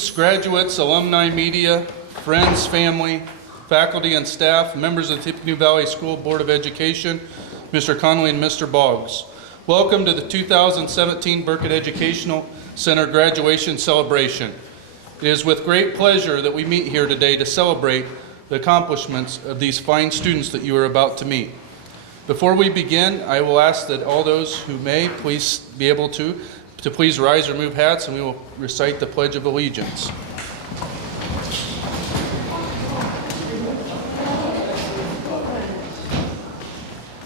students, graduates, alumni, media, friends, family, faculty and staff, members of the Tippecanoe Valley School Board of Education, Mr. Conley and Mr. Boggs. Welcome to the 2017 Burket Educational Center graduation celebration. It is with great pleasure that we meet here today to celebrate the accomplishments of these fine students that you are about to meet. Before we begin, I will ask that all those who may please be able to please rise or remove hats, and we will recite the Pledge of Allegiance.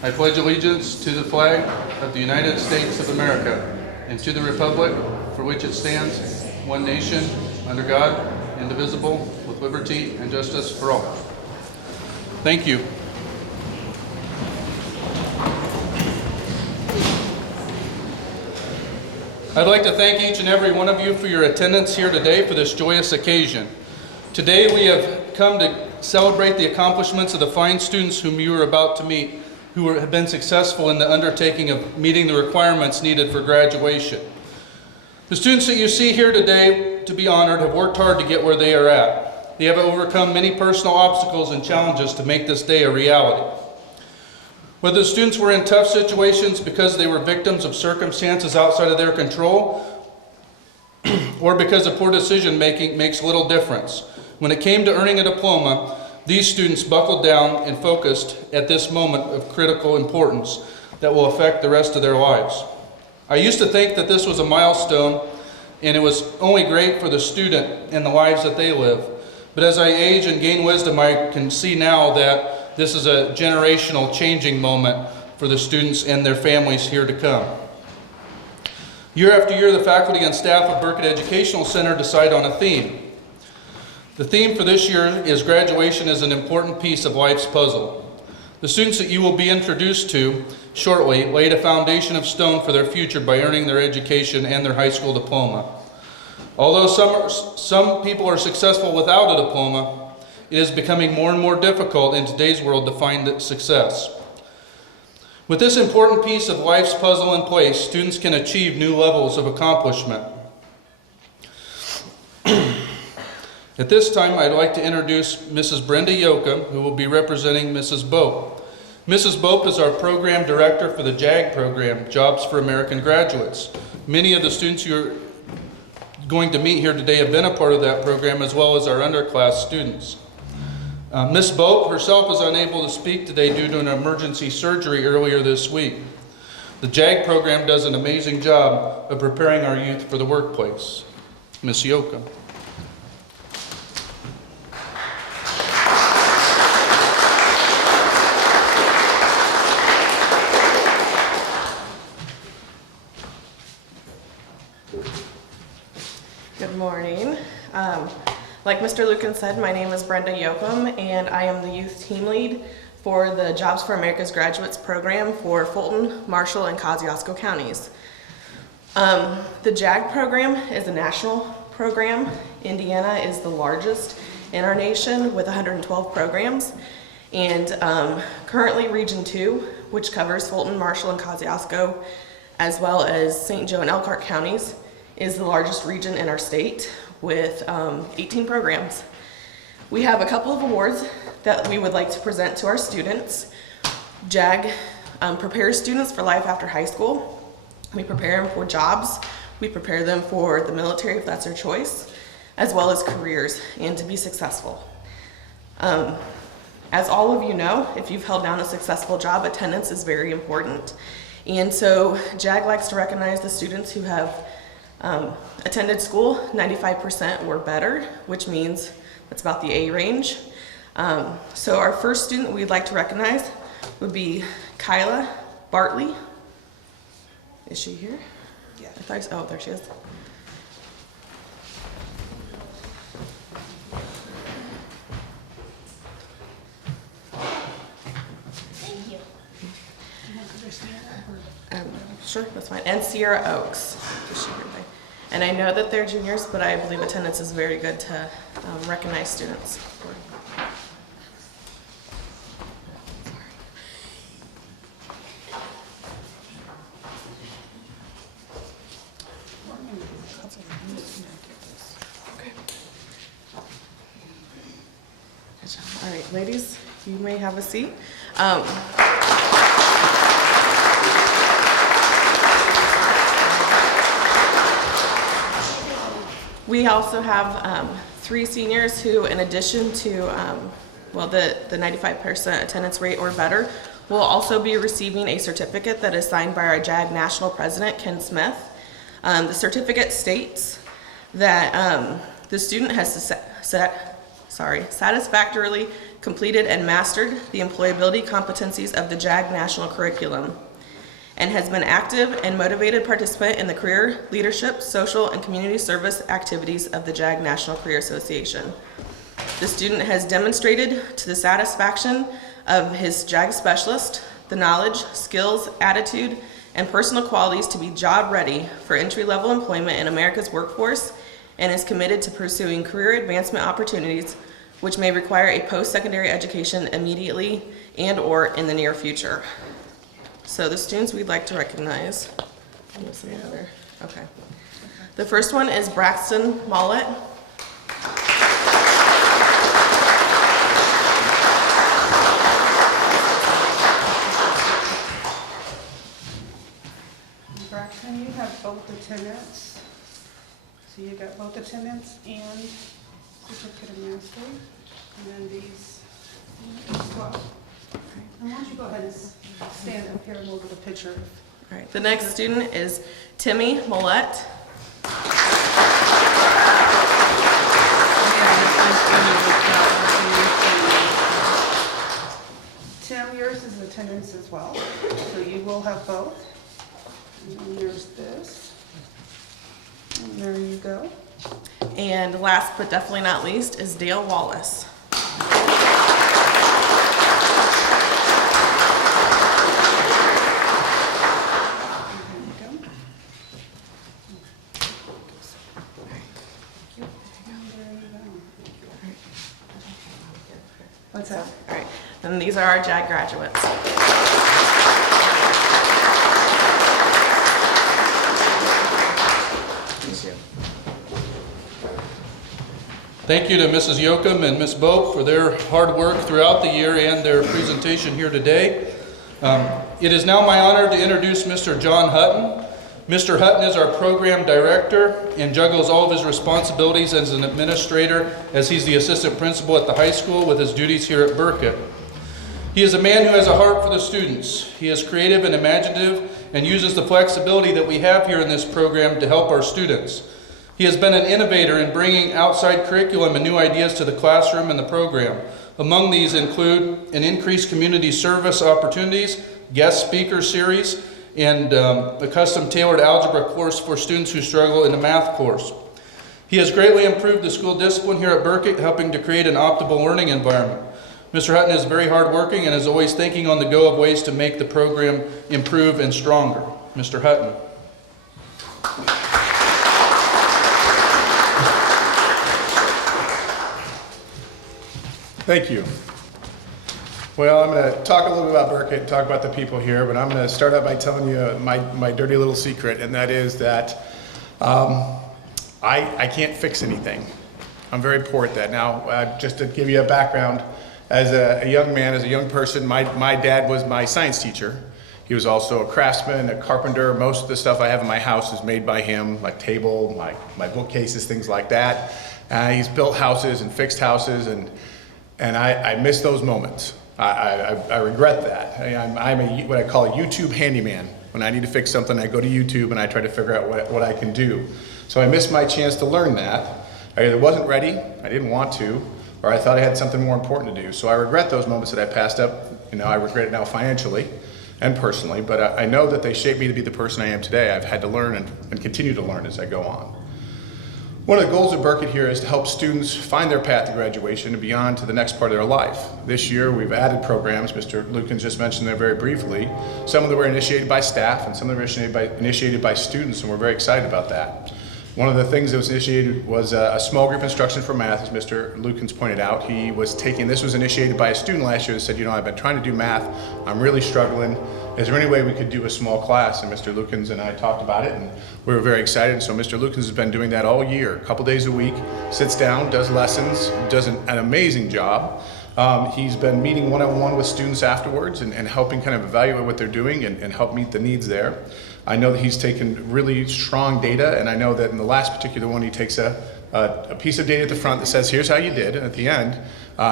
I pledge allegiance to the flag of the United States of America and to the republic for which it stands, one nation, under God, indivisible, with liberty and justice for all. Thank you. I'd like to thank each and every one of you for your attendance here today for this joyous occasion. Today we have come to celebrate the accomplishments of the fine students whom you are about to meet, who have been successful in the undertaking of meeting the requirements needed for graduation. The students that you see here today to be honored have worked hard to get where they are at. They have overcome many personal obstacles and challenges to make this day a reality. Whether the students were in tough situations because they were victims of circumstances outside of their control, or because of poor decision making makes little difference. When it came to earning a diploma, these students buckled down and focused at this moment of critical importance that will affect the rest of their lives. I used to think that this was a milestone and it was only great for the student and the lives that they live. But as I age and gain wisdom, I can see now that this is a generational changing moment for the students and their families here to come. Year after year, the faculty and staff of Burket Educational Center decide on a theme. The theme for this year is graduation is an important piece of life's puzzle. The students that you will be introduced to shortly laid a foundation of stone for their future by earning their education and their high school diploma. Although some people are successful without a diploma, it is becoming more and more difficult in today's world to find success. With this important piece of life's puzzle in place, students can achieve new levels of accomplishment. At this time, I'd like to introduce Mrs. Brenda Yoakum, who will be representing Mrs. Bope. Mrs. Bope is our program director for the JAG program, Jobs for American Graduates. Many of the students you're going to meet here today have been a part of that program, as well as our underclass students. Ms. Bope herself is unable to speak today due to an emergency surgery earlier this week. The JAG program does an amazing job of preparing our youth for the workplace. Ms. Yoakum. Good morning. Like Mr. Lucan said, my name is Brenda Yoakum, and I am the youth team lead for the Jobs for America's Graduates program for Fulton, Marshall, and Kosciuszko counties. The JAG program is a national program. Indiana is the largest in our nation with 112 programs, and currently Region 2, which covers Fulton, Marshall, and Kosciuszko, as well as St. Joe and Elkhart counties, is the largest region in our state with 18 programs. We have a couple of awards that we would like to present to our students. JAG prepares students for life after high school. We prepare them for jobs. We prepare them for the military if that's their choice, as well as careers and to be successful. As all of you know, if you've held down a successful job, attendance is very important. And so JAG likes to recognize the students who have attended school 95% or better, which means that's about the A range. So our first student we'd like to recognize would be Kyla Bartley. Is she here? Yeah. Oh, there she is. Thank you. Sure, that's fine. And Sierra Oaks. Is she here? And I know that they're juniors, but I believe attendance is very good to recognize students. Okay. Ladies, you may have a seat. We also have 3 seniors who, in addition to the 95% attendance rate or better, will also be receiving a certificate that is signed by our JAG National President, Ken Smith. The certificate states that the student has satisfactorily completed and mastered the employability competencies of the JAG National Curriculum and has been active and motivated participant in the career, leadership, social, and community service activities of the JAG National Career Association. The student has demonstrated to the satisfaction of his JAG specialist the knowledge, skills, attitude, and personal qualities to be job ready for entry-level employment in America's workforce and is committed to pursuing career advancement opportunities which may require a post-secondary education immediately and/or in the near future. So the students we'd like to recognize. Okay. The first one is Braxton Mollett. Braxton, you have both attendance. So you got both attendance and certificate of mastery. And then these 12. And why don't you go ahead and stand up here and we'll get a picture. All right. The next student is Timmy Mollett. Tim, yours is attendance as well. So you will have both. And then there's this. And there you go. And last but definitely not least is Dale Wallace. What's that? All right. And these are our JAG graduates. Thank you to Mrs. Yoakum and Ms. Bope for their hard work throughout the year and their presentation here today. It is now my honor to introduce Mr. John Hutton. Mr. Hutton is our program director and juggles all of his responsibilities as an administrator as he's the assistant principal at the high school with his duties here at Burket. He is a man who has a heart for the students. He is creative and imaginative and uses the flexibility that we have here in this program to help our students. He has been an innovator in bringing outside curriculum and new ideas to the classroom and the program. Among these include an increased community service opportunities, guest speaker series, and a custom tailored algebra course for students who struggle in the math course. He has greatly improved the school discipline here at Burket, helping to create an optimal learning environment. Mr. Hutton is very hardworking and is always thinking on the go of ways to make the program improve and stronger. Mr. Hutton. Thank you. Well, I'm going to talk a little bit about Burket and talk about the people here, but I'm going to start out by telling you my dirty little secret, and that is that I can't fix anything. I'm very poor at that. Now, just to give you a background, as a young man, as a young person, my dad was my science teacher. He was also a craftsman, a carpenter. Most of the stuff I have in my house is made by him, like table, my bookcases, things like that. He's built houses and fixed houses, and I miss those moments. I regret that. I'm what I call a YouTube handyman. When I need to fix something, I go to YouTube and I try to figure out what I can do. So I missed my chance to learn that. I either wasn't ready, I didn't want to, or I thought I had something more important to do. So I regret those moments that I passed up. I regret it now financially and personally, but I know that they shaped me to be the person I am today. I've had to learn and continue to learn as I go on. One of the goals of Burket here is to help students find their path to graduation and beyond to the next part of their life. This year we've added programs. Mr. Lukens just mentioned them very briefly. Some of them were initiated by staff and some of them were initiated by students, and we're very excited about that. One of the things that was initiated was a small group instruction for math, as Mr. Lukens pointed out. This was initiated by a student last year that said, I've been trying to do math, I'm really struggling. Is there any way we could do a small class? And Mr. Lukens and I talked about it, and we were very excited. So Mr. Lukens has been doing that all year, a couple days a week, sits down, does lessons, does an amazing job. He's been meeting one-on-one with students afterwards and helping kind of evaluate what they're doing and help meet the needs there. I know that he's taken really strong data, and I know that in the last particular one, he takes a piece of data at the front that says, here's how you did, and at the end,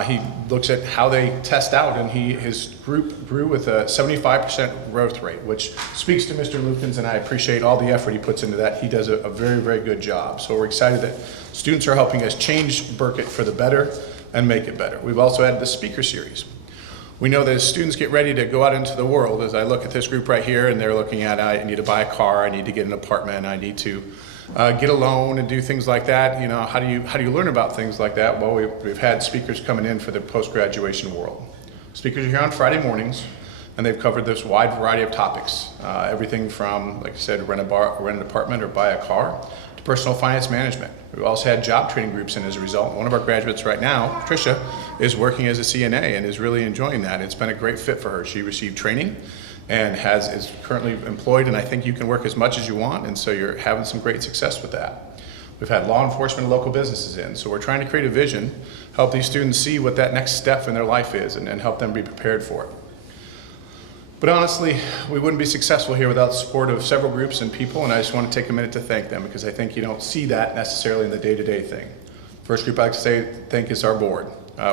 he looks at how they test out, and his group grew with a 75% growth rate, which speaks to Mr. Lukens, and I appreciate all the effort he puts into that. He does a very, very good job. So we're excited that students are helping us change Burket for the better and make it better. We've also added the speaker series. We know that as students get ready to go out into the world, as I look at this group right here, and they're looking at, I need to buy a car, I need to get an apartment, I need to get a loan and do things like that. You know, how do you learn about things like that? Well, we've had speakers coming in for the post-graduation world. Speakers are here on Friday mornings, and they've covered this wide variety of topics. Everything from, like I said, rent an apartment or buy a car, to personal finance management. We've also had job training groups in as a result. One of our graduates right now, Patricia, is working as a CNA and is really enjoying that. It's been a great fit for her. She received training and is currently employed, and I think you can work as much as you want, and so you're having some great success with that. We've had law enforcement and local businesses in, so we're trying to create a vision, help these students see what that next step in their life is, and help them be prepared for it. But honestly, we wouldn't be successful here without the support of several groups and people, and I just want to take a minute to thank them, because I think you don't see that necessarily in the day-to-day thing. First group I'd like to say thank is our board.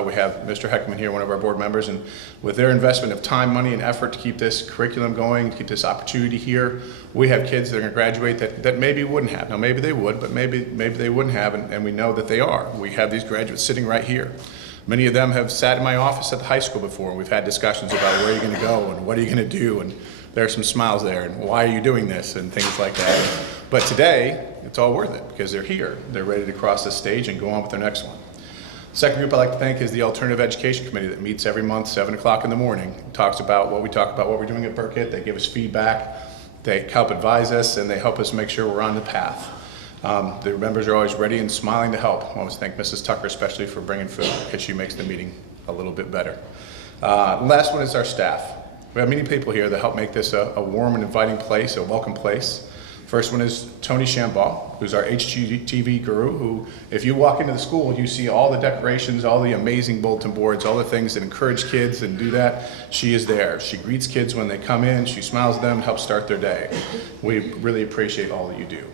We have Mr. Heckman here, one of our board members, and with their investment of time, money, and effort to keep this curriculum going, to keep this opportunity here, we have kids that are going to graduate that maybe wouldn't have. Now, maybe they would, but maybe they wouldn't have, and we know that they are. We have these graduates sitting right here. Many of them have sat in my office at the high school before, and we've had discussions about where you're going to go and what are you going to do, and there are some smiles there, and why are you doing this, and things like that. But today, it's all worth it, because they're here. They're ready to cross the stage and go on with their next one. Second group I'd like to thank is the Alternative Education Committee that meets every month, 7 o'clock in the morning. Talks about what we're doing at Burket. They give us feedback, they help advise us, and they help us make sure we're on the path. The members are always ready and smiling to help. I want to thank Mrs. Tucker especially for bringing food, because she makes the meeting a little bit better. Last one is our staff. We have many people here that help make this a warm and inviting place, a welcome place. First one is Tony Shambaugh, who's our HGTV guru, who, if you walk into the school, you see all the decorations, all the amazing bulletin boards, all the things that encourage kids and do that. She is there. She greets kids when they come in. She smiles at them, helps start their day. We really appreciate all that you do.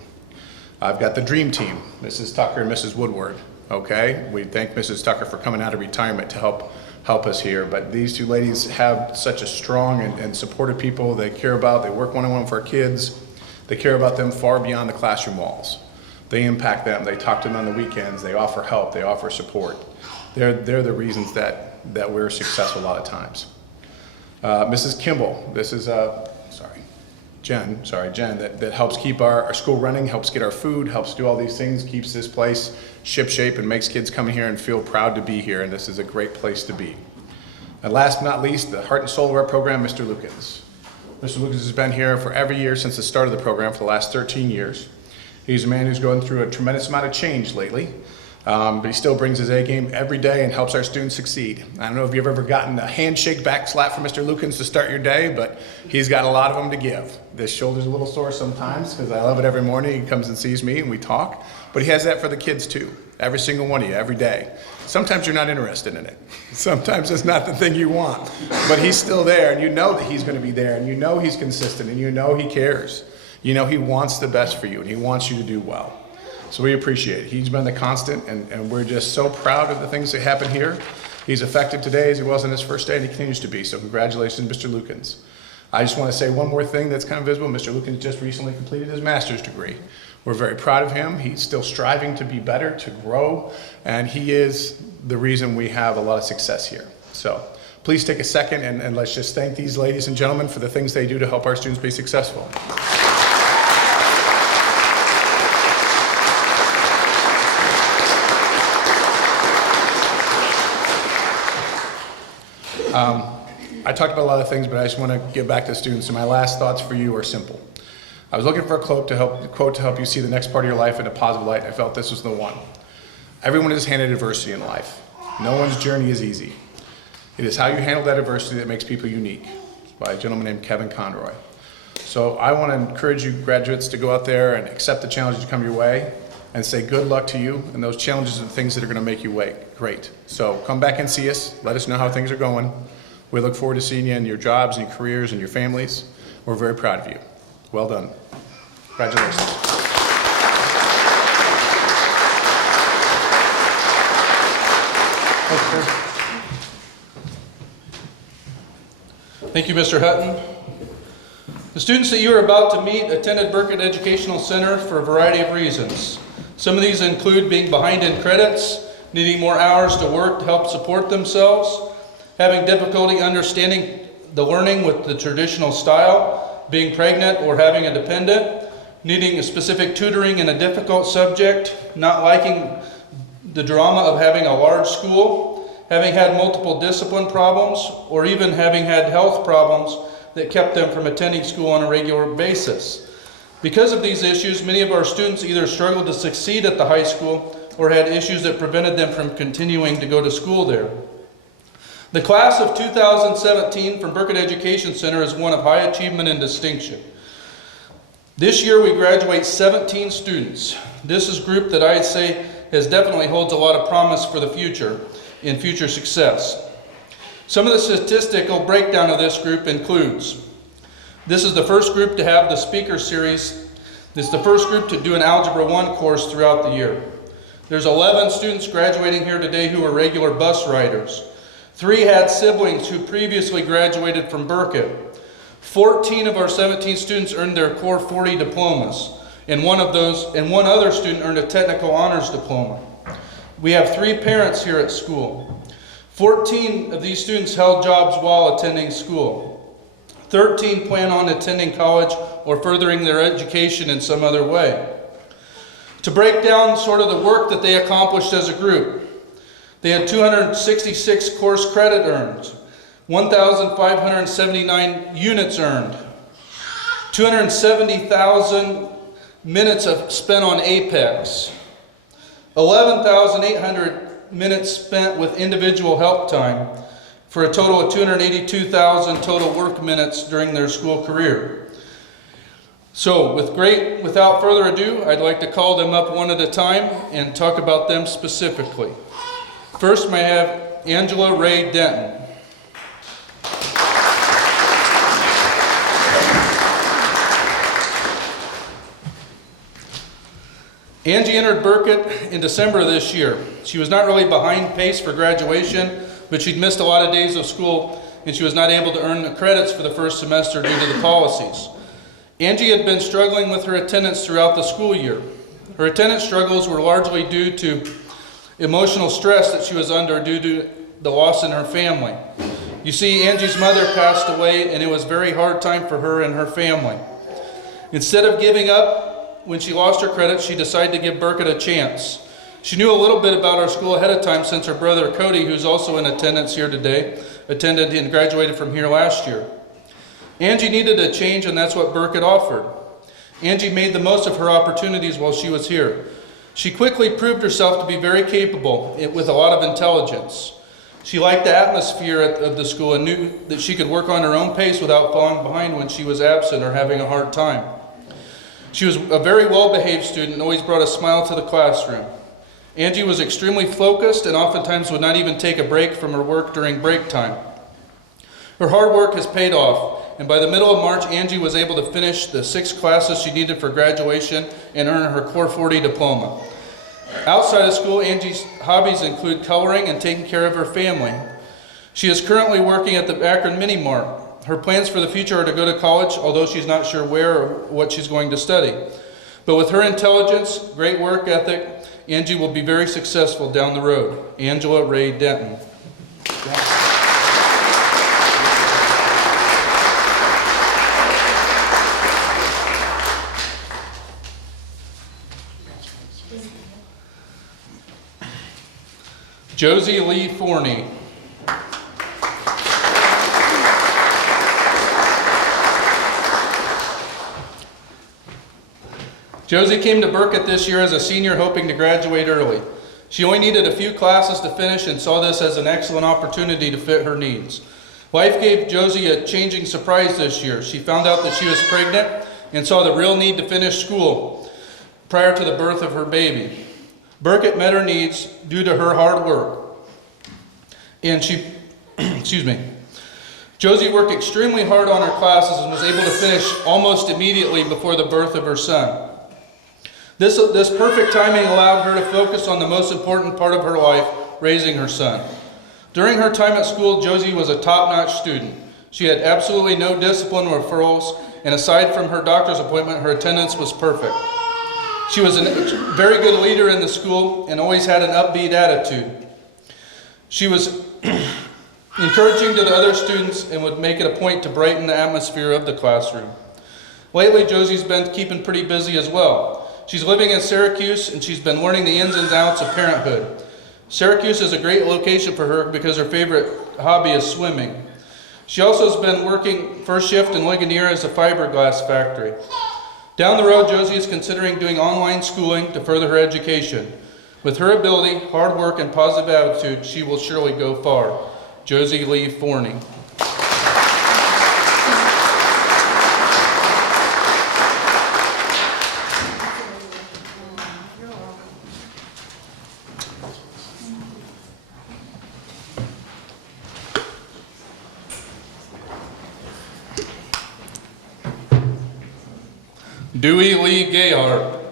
I've got the dream team, Mrs. Tucker and Mrs. Woodward. Okay, we thank Mrs. Tucker for coming out of retirement to help us here. But these two ladies have such a strong and supportive people they care about. They work one-on-one for our kids. They care about them far beyond the classroom walls. They impact them. They talk to them on the weekends. They offer help. They offer support. They're the reasons that we're successful a lot of times. Mrs. Kimball, this is Jen, that helps keep our school running, helps get our food, helps do all these things, keeps this place shipshape, and makes kids come here and feel proud to be here, and this is a great place to be. And last but not least, the heart and soul of our program, Mr. Lukens. Mr. Lukens has been here for every year since the start of the program for the last 13 years. He's a man who's going through a tremendous amount of change lately, but he still brings his A game every day and helps our students succeed. I don't know if you've ever gotten a handshake back slap from Mr. Lukens to start your day, but he's got a lot of them to give. This shoulder's a little sore sometimes because I love it every morning. He comes and sees me and we talk, but he has that for the kids too. Every single one of you, every day. Sometimes you're not interested in it. Sometimes it's not the thing you want, but he's still there, and you know that he's going to be there, and you know he's consistent, and you know he cares. You know he wants the best for you, and he wants you to do well. So we appreciate it. He's been the constant, and we're just so proud of the things that happen here. He's effective today as he was on his first day, and he continues to be. So congratulations, Mr. Lukens. I just want to say one more thing that's kind of visible. Mr. Lukens just recently completed his master's degree. We're very proud of him. He's still striving to be better, to grow, and he is the reason we have a lot of success here. So please take a second and let's just thank these ladies and gentlemen for the things they do to help our students be successful. I talked about a lot of things, but I just want to get back to students, and my last thoughts for you are simple. I was looking for a quote to help you see the next part of your life in a positive light, and I felt this was the one. Everyone is handed adversity in life. No one's journey is easy. It is how you handle that adversity that makes people unique. It's by a gentleman named Kevin Conroy. So I want to encourage you graduates to go out there and accept the challenges that come your way and say good luck to you, and those challenges are the things that are going to make you great. So come back and see us. Let us know how things are going. We look forward to seeing you in your jobs and your careers and your families. We're very proud of you. Well done. Congratulations. Thank you, Mr. Hutton. The students that you are about to meet attended Burket Educational Center for a variety of reasons. Some of these include being behind in credits, needing more hours to work to help support themselves, having difficulty understanding the learning with the traditional style, being pregnant or having a dependent, needing a specific tutoring in a difficult subject, not liking the drama of having a large school, having had multiple discipline problems, or even having had health problems that kept them from attending school on a regular basis. Because of these issues, many of our students either struggled to succeed at the high school or had issues that prevented them from continuing to go to school there. The class of 2017 from Burket Education Center is one of high achievement and distinction. This year we graduate 17 students. This is a group that I'd say definitely holds a lot of promise for the future in future success. Some of the statistical breakdown of this group includes, this is the first group to have the speaker series. This is the first group to do an Algebra 1 course throughout the year. There's 11 students graduating here today who are regular bus riders. 3 had siblings who previously graduated from Burket. 14 of our 17 students earned their Core 40 diplomas, and one other student earned a technical honors diploma. We have 3 parents here at school. 14 of these students held jobs while attending school. 13 plan on attending college or furthering their education in some other way. To break down sort of the work that they accomplished as a group, they had 266 course credit earned, 1,579 units earned, 270,000 minutes spent on Apex, 11,800 minutes spent with individual help time, for a total of 282,000 total work minutes during their school career. So without further ado, I'd like to call them up one at a time and talk about them specifically. First, may I have Angela Ray Denton. Angie entered Burket in December of this year. She was not really behind pace for graduation, but she'd missed a lot of days of school and she was not able to earn the credits for the first semester due to the policies. Angie had been struggling with her attendance throughout the school year. Her attendance struggles were largely due to emotional stress that she was under due to the loss in her family. You see, Angie's mother passed away and it was a very hard time for her and her family. Instead of giving up, when she lost her credits, she decided to give Burket a chance. She knew a little bit about our school ahead of time since her brother Cody, who's also in attendance here today, attended and graduated from here last year. Angie needed a change, and that's what Burket offered. Angie made the most of her opportunities while she was here. She quickly proved herself to be very capable with a lot of intelligence. She liked the atmosphere of the school and knew that she could work on her own pace without falling behind when she was absent or having a hard time. She was a very well-behaved student and always brought a smile to the classroom. Angie was extremely focused and oftentimes would not even take a break from her work during break time. Her hard work has paid off, and by the middle of March, Angie was able to finish the 6 classes she needed for graduation and earn her Core 40 diploma. Outside of school, Angie's hobbies include coloring and taking care of her family. She is currently working at the Akron Mini Mart. Her plans for the future are to go to college, although she's not sure where or what she's going to study. But with her intelligence, great work ethic, Angie will be very successful down the road. Angela Ray Denton. Josie Lee Forney. Josie came to Burket this year as a senior hoping to graduate early. She only needed a few classes to finish and saw this as an excellent opportunity to fit her needs. Life gave Josie a changing surprise this year. She found out that she was pregnant and saw the real need to finish school. prior to the birth of her baby. Burket met her needs due to her hard work. And excuse me. Josie worked extremely hard on her classes and was able to finish almost immediately before the birth of her son. This perfect timing allowed her to focus on the most important part of her life, raising her son. During her time at school, Josie was a top-notch student. She had absolutely no discipline or referrals, and aside from her doctor's appointment, her attendance was perfect. She was a very good leader in the school and always had an upbeat attitude. She was encouraging to the other students and would make it a point to brighten the atmosphere of the classroom. Lately, Josie's been keeping pretty busy as well. She's living in Syracuse and she's been learning the ins and outs of parenthood. Syracuse is a great location for her because her favorite hobby is swimming. She also has been working first shift in Ligonier as a fiberglass factory. Down the road, Josie is considering doing online schooling to further her education. With her ability, hard work, and positive attitude, she will surely go far. Josie Lee Forney. Dewey Lee Gayhart.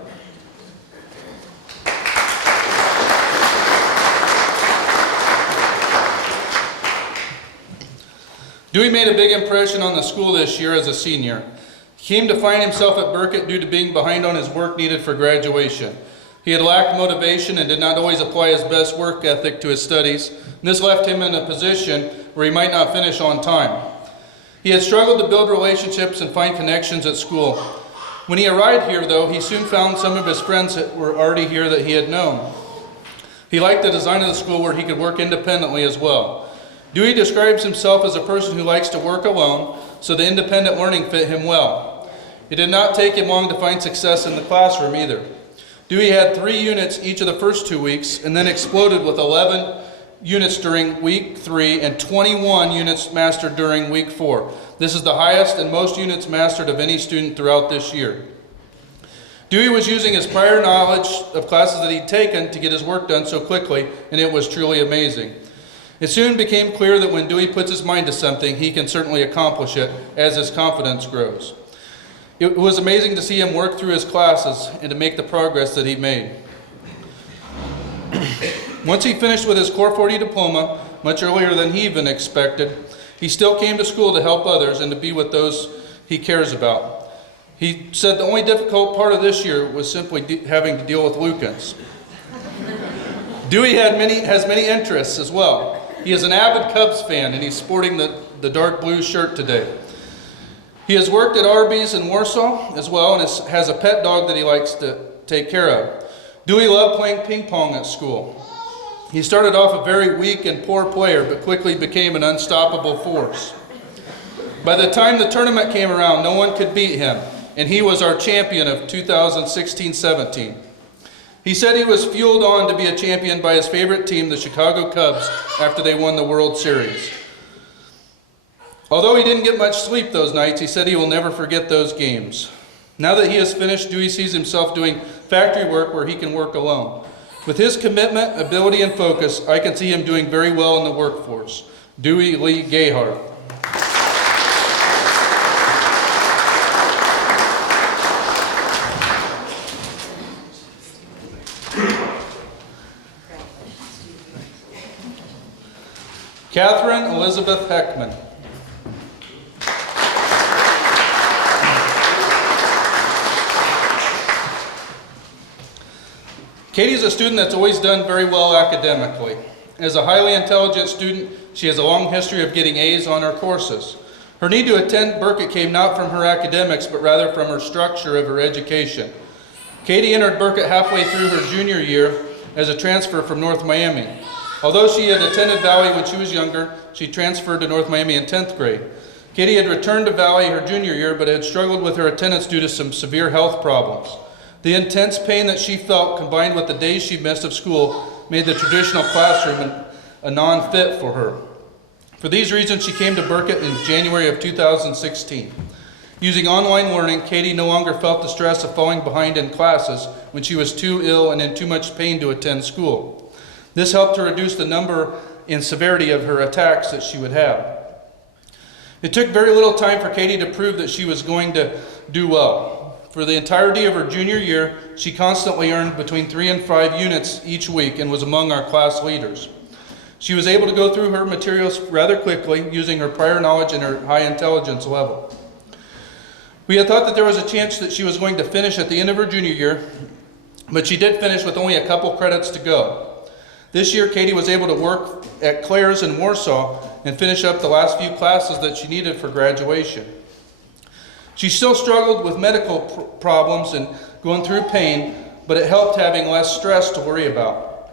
Dewey made a big impression on the school this year as a senior. He came to find himself at Burket due to being behind on his work needed for graduation. He had lacked motivation and did not always apply his best work ethic to his studies, and this left him in a position where he might not finish on time. He had struggled to build relationships and find connections at school. When he arrived here, though, he soon found some of his friends that were already here that he had known. He liked the design of the school where he could work independently as well. Dewey describes himself as a person who likes to work alone, so the independent learning fit him well. It did not take him long to find success in the classroom either. Dewey had 3 units each of the first 2 weeks and then exploded with 11 units during week 3 and 21 units mastered during week 4. This is the highest and most units mastered of any student throughout this year. Dewey was using his prior knowledge of classes that he'd taken to get his work done so quickly, and it was truly amazing. It soon became clear that when Dewey puts his mind to something, he can certainly accomplish it as his confidence grows. It was amazing to see him work through his classes and to make the progress that he made. Once he finished with his Core 40 diploma, much earlier than he even expected, he still came to school to help others and to be with those he cares about. He said the only difficult part of this year was simply having to deal with Lucans. Dewey has many interests as well. He is an avid Cubs fan, and he's sporting the dark blue shirt today. He has worked at Arby's in Warsaw as well, and has a pet dog that he likes to take care of. Dewey loved playing ping pong at school. He started off a very weak and poor player, but quickly became an unstoppable force. By the time the tournament came around, no one could beat him, and he was our champion of 2016-17. He said he was fueled on to be a champion by his favorite team, the Chicago Cubs, after they won the World Series. Although he didn't get much sleep those nights, he said he will never forget those games. Now that he has finished, Dewey sees himself doing factory work where he can work alone. With his commitment, ability, and focus, I can see him doing very well in the workforce. Dewey Lee Gayhart. Catherine Elizabeth Heckman. Katie is a student that's always done very well academically. As a highly intelligent student, she has a long history of getting A's on her courses. Her need to attend Burket came not from her academics, but rather from her structure of her education. Katie entered Burket halfway through her junior year as a transfer from North Miami. Although she had attended Valley when she was younger, she transferred to North Miami in 10th grade. Katie had returned to Valley her junior year, but had struggled with her attendance due to some severe health problems. The intense pain that she felt, combined with the days she missed of school, made the traditional classroom a non-fit for her. For these reasons, she came to Burket in January of 2016. Using online learning, Katie no longer felt the stress of falling behind in classes when she was too ill and in too much pain to attend school. This helped to reduce the number and severity of her attacks that she would have. It took very little time for Katie to prove that she was going to do well. For the entirety of her junior year, she constantly earned between 3 and 5 units each week and was among our class leaders. She was able to go through her materials rather quickly using her prior knowledge and her high intelligence level. We had thought that there was a chance that she was going to finish at the end of her junior year, but she did finish with only a couple credits to go. This year, Katie was able to work at Claire's in Warsaw and finish up the last few classes that she needed for graduation. She still struggled with medical problems and going through pain, but it helped having less stress to worry about.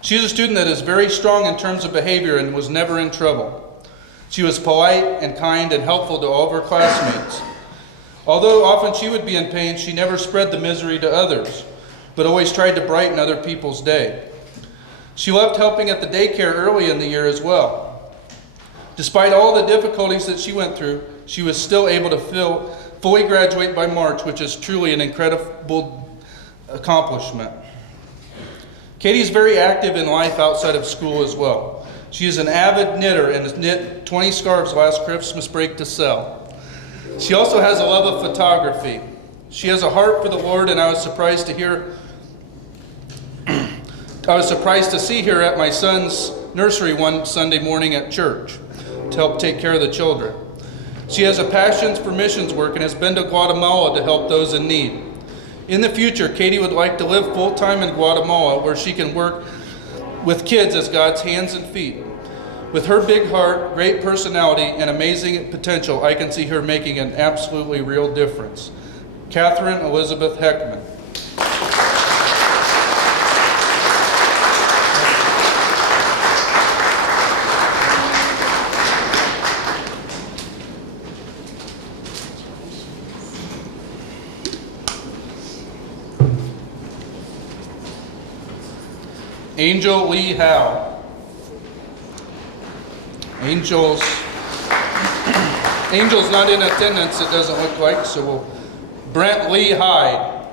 She is a student that is very strong in terms of behavior and was never in trouble. She was polite and kind and helpful to all of her classmates. Although often she would be in pain, she never spread the misery to others, but always tried to brighten other people's day. She loved helping at the daycare early in the year as well. Despite all the difficulties that she went through, she was still able to fully graduate by March, which is truly an incredible accomplishment. Katie is very active in life outside of school as well. She is an avid knitter and has knit 20 scarves last Christmas break to sell. She also has a love of photography. She has a heart for the Lord, and I was surprised to see her at my son's nursery one Sunday morning at church to help take care of the children. She has a passion for missions work and has been to Guatemala to help those in need. In the future, Katie would like to live full-time in Guatemala where she can work with kids as God's hands and feet. With her big heart, great personality, and amazing potential, I can see her making an absolutely real difference. Catherine Elizabeth Heckman. Angel Lee Howe. Angel's not in attendance, it doesn't look like, so we'll. Brent Lee Hyde.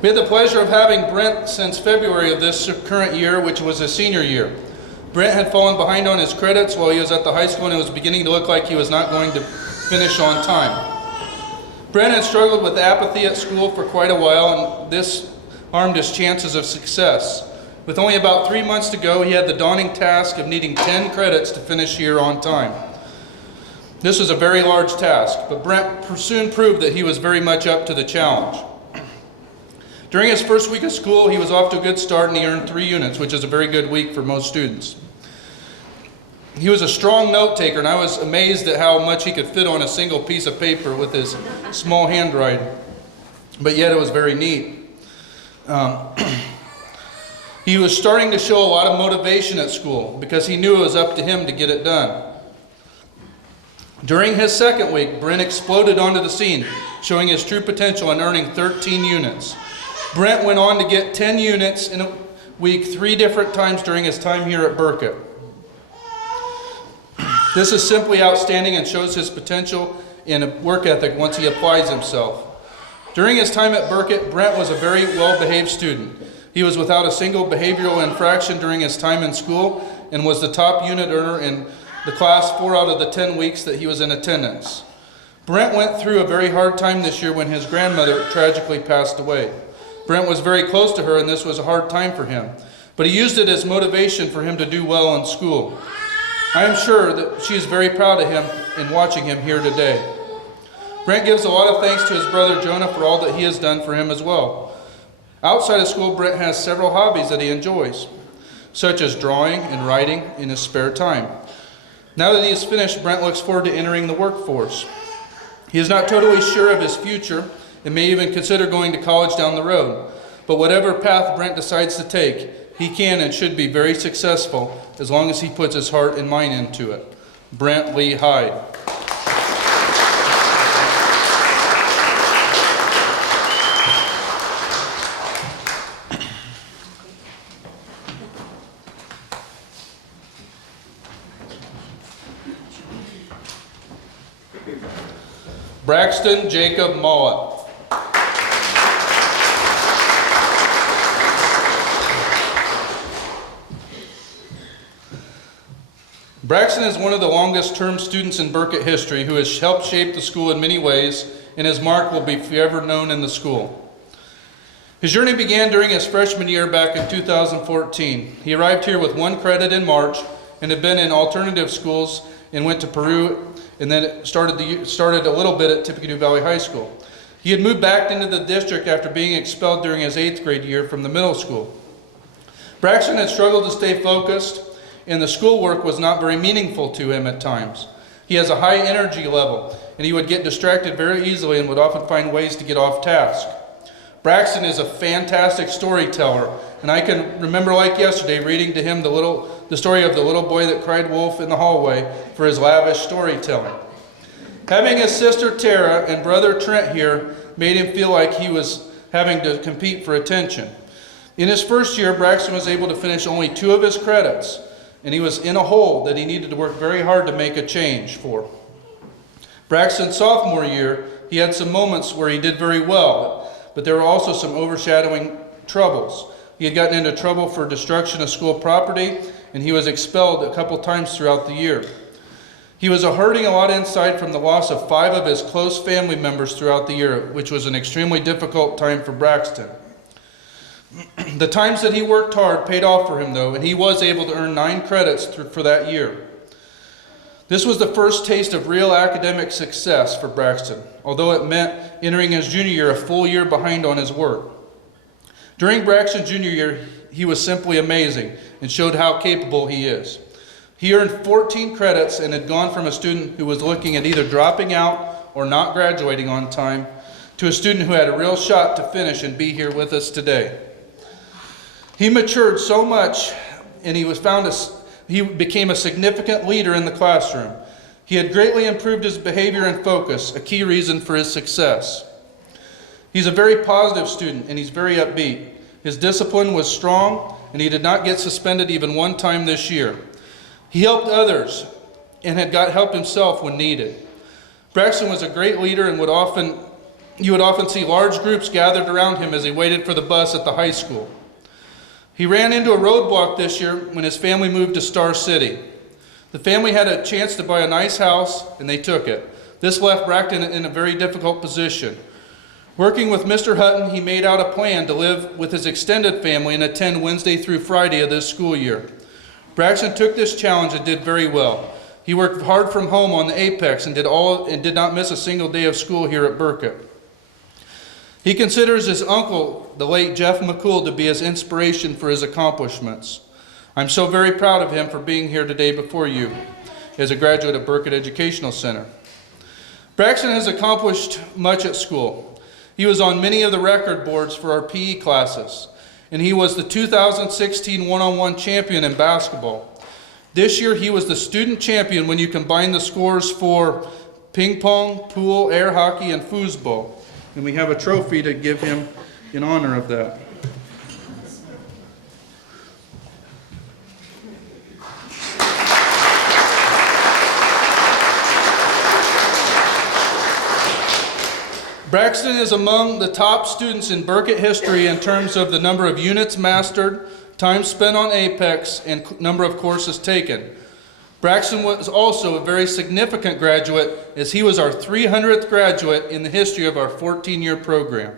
We had the pleasure of having Brent since February of this current year, which was his senior year. Brent had fallen behind on his credits while he was at the high school, and it was beginning to look like he was not going to finish on time. Brent had struggled with apathy at school for quite a while, and this harmed his chances of success. With only about 3 months to go, he had the daunting task of needing 10 credits to finish year on time. This was a very large task, but Brent soon proved that he was very much up to the challenge. During his first week of school, he was off to a good start and he earned 3 units, which is a very good week for most students. He was a strong note taker, and I was amazed at how much he could fit on a single piece of paper with his small handwriting, but yet it was very neat. He was starting to show a lot of motivation at school because he knew it was up to him to get it done. During his second week, Brent exploded onto the scene, showing his true potential and earning 13 units. Brent went on to get 10 units in a week 3 different times during his time here at Burket. This is simply outstanding and shows his potential and work ethic once he applies himself. During his time at Burket, Brent was a very well-behaved student. He was without a single behavioral infraction during his time in school and was the top unit earner in the class 4 out of the 10 weeks that he was in attendance. Brent went through a very hard time this year when his grandmother tragically passed away. Brent was very close to her, and this was a hard time for him, but he used it as motivation for him to do well in school. I am sure that she is very proud of him in watching him here today. Brent gives a lot of thanks to his brother Jonah for all that he has done for him as well. Outside of school, Brent has several hobbies that he enjoys, such as drawing and writing in his spare time. Now that he is finished, Brent looks forward to entering the workforce. He is not totally sure of his future and may even consider going to college down the road. But whatever path Brent decides to take, he can and should be very successful as long as he puts his heart and mind into it. Brent Lee Hyde. Braxton Jacob Mollett. Braxton is one of the longest-term students in Burket history who has helped shape the school in many ways, and his mark will be forever known in the school. His journey began during his freshman year back in 2014. He arrived here with 1 credit in March and had been in alternative schools and went to Peru and then started a little bit at Tippecanoe Valley High School. He had moved back into the district after being expelled during his 8th grade year from the middle school. Braxton had struggled to stay focused, and the schoolwork was not very meaningful to him at times. He has a high energy level, and he would get distracted very easily and would often find ways to get off task. Braxton is a fantastic storyteller, and I can remember like yesterday reading to him the story of the little boy that cried wolf in the hallway for his lavish storytelling. Having his sister Tara and brother Trent here made him feel like he was having to compete for attention. In his first year, Braxton was able to finish only 2 of his credits, and he was in a hole that he needed to work very hard to make a change for. Braxton's sophomore year, he had some moments where he did very well, but there were also some overshadowing troubles. He had gotten into trouble for destruction of school property, and he was expelled a couple times throughout the year. He was hurting a lot inside from the loss of 5 of his close family members throughout the year, which was an extremely difficult time for Braxton. The times that he worked hard paid off for him, though, and he was able to earn 9 credits for that year. This was the first taste of real academic success for Braxton, although it meant entering his junior year a full year behind on his work. During Braxton's junior year, he was simply amazing and showed how capable he is. He earned 14 credits and had gone from a student who was looking at either dropping out or not graduating on time to a student who had a real shot to finish and be here with us today. He matured so much, and he became a significant leader in the classroom. He had greatly improved his behavior and focus, a key reason for his success. He's a very positive student, and he's very upbeat. His discipline was strong, and he did not get suspended even 1 time this year. He helped others and had got help himself when needed. Braxton was a great leader, and you would often see large groups gathered around him as he waited for the bus at the high school. He ran into a roadblock this year when his family moved to Star City. The family had a chance to buy a nice house, and they took it. This left Braxton in a very difficult position. Working with Mr. Hutton, he made out a plan to live with his extended family and attend Wednesday through Friday of this school year. Braxton took this challenge and did very well. He worked hard from home on the Apex and did not miss a single day of school here at Burket. He considers his uncle, the late Jeff McCool, to be his inspiration for his accomplishments. I'm so very proud of him for being here today before you as a graduate of Burket Educational Center. Braxton has accomplished much at school. He was on many of the record boards for our PE classes, and he was the 2016 one-on-one champion in basketball. This year he was the student champion when you combine the scores for ping pong, pool, air hockey, and foosball. And we have a trophy to give him in honor of that. Braxton is among the top students in Burket history in terms of the number of units mastered, time spent on Apex, and number of courses taken. Braxton was also a very significant graduate, as he was our 300th graduate in the history of our 14-year program.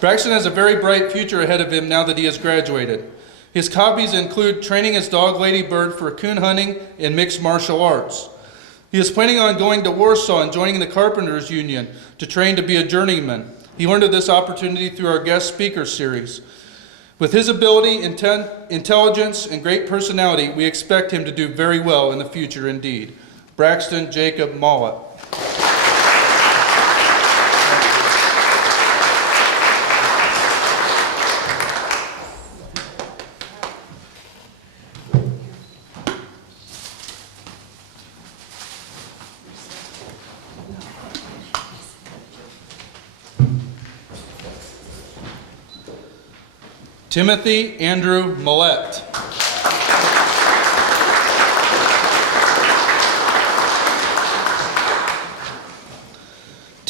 Braxton has a very bright future ahead of him now that he has graduated. His hobbies include training his dog Lady Bird for coon hunting and mixed martial arts. He is planning on going to Warsaw and joining the Carpenters Union to train to be a journeyman. He learned of this opportunity through our guest speaker series. With his ability, intelligence, and great personality, we expect him to do very well in the future indeed. Braxton Jacob Mollett. Timothy Andrew Millett.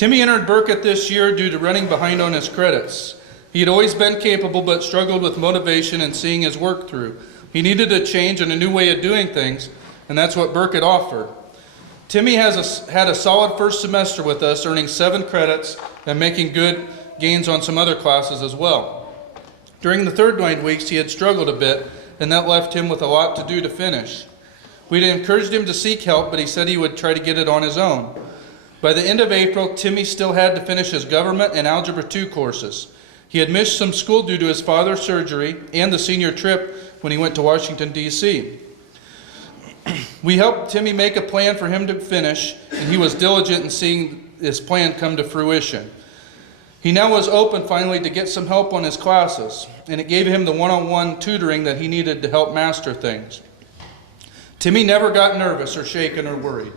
Timmy entered Burket this year due to running behind on his credits. He had always been capable but struggled with motivation and seeing his work through. He needed a change and a new way of doing things, and that's what Burket offered. Timmy had a solid first semester with us, earning 7 credits and making good gains on some other classes as well. During the third 9 weeks, he had struggled a bit, and that left him with a lot to do to finish. We'd encouraged him to seek help, but he said he would try to get it on his own. By the end of April, Timmy still had to finish his government and Algebra 2 courses. He had missed some school due to his father's surgery and the senior trip when he went to Washington, D.C. We helped Timmy make a plan for him to finish, and he was diligent in seeing his plan come to fruition. He now was open finally to get some help on his classes, and it gave him the one-on-one tutoring that he needed to help master things. Timmy never got nervous or shaken or worried.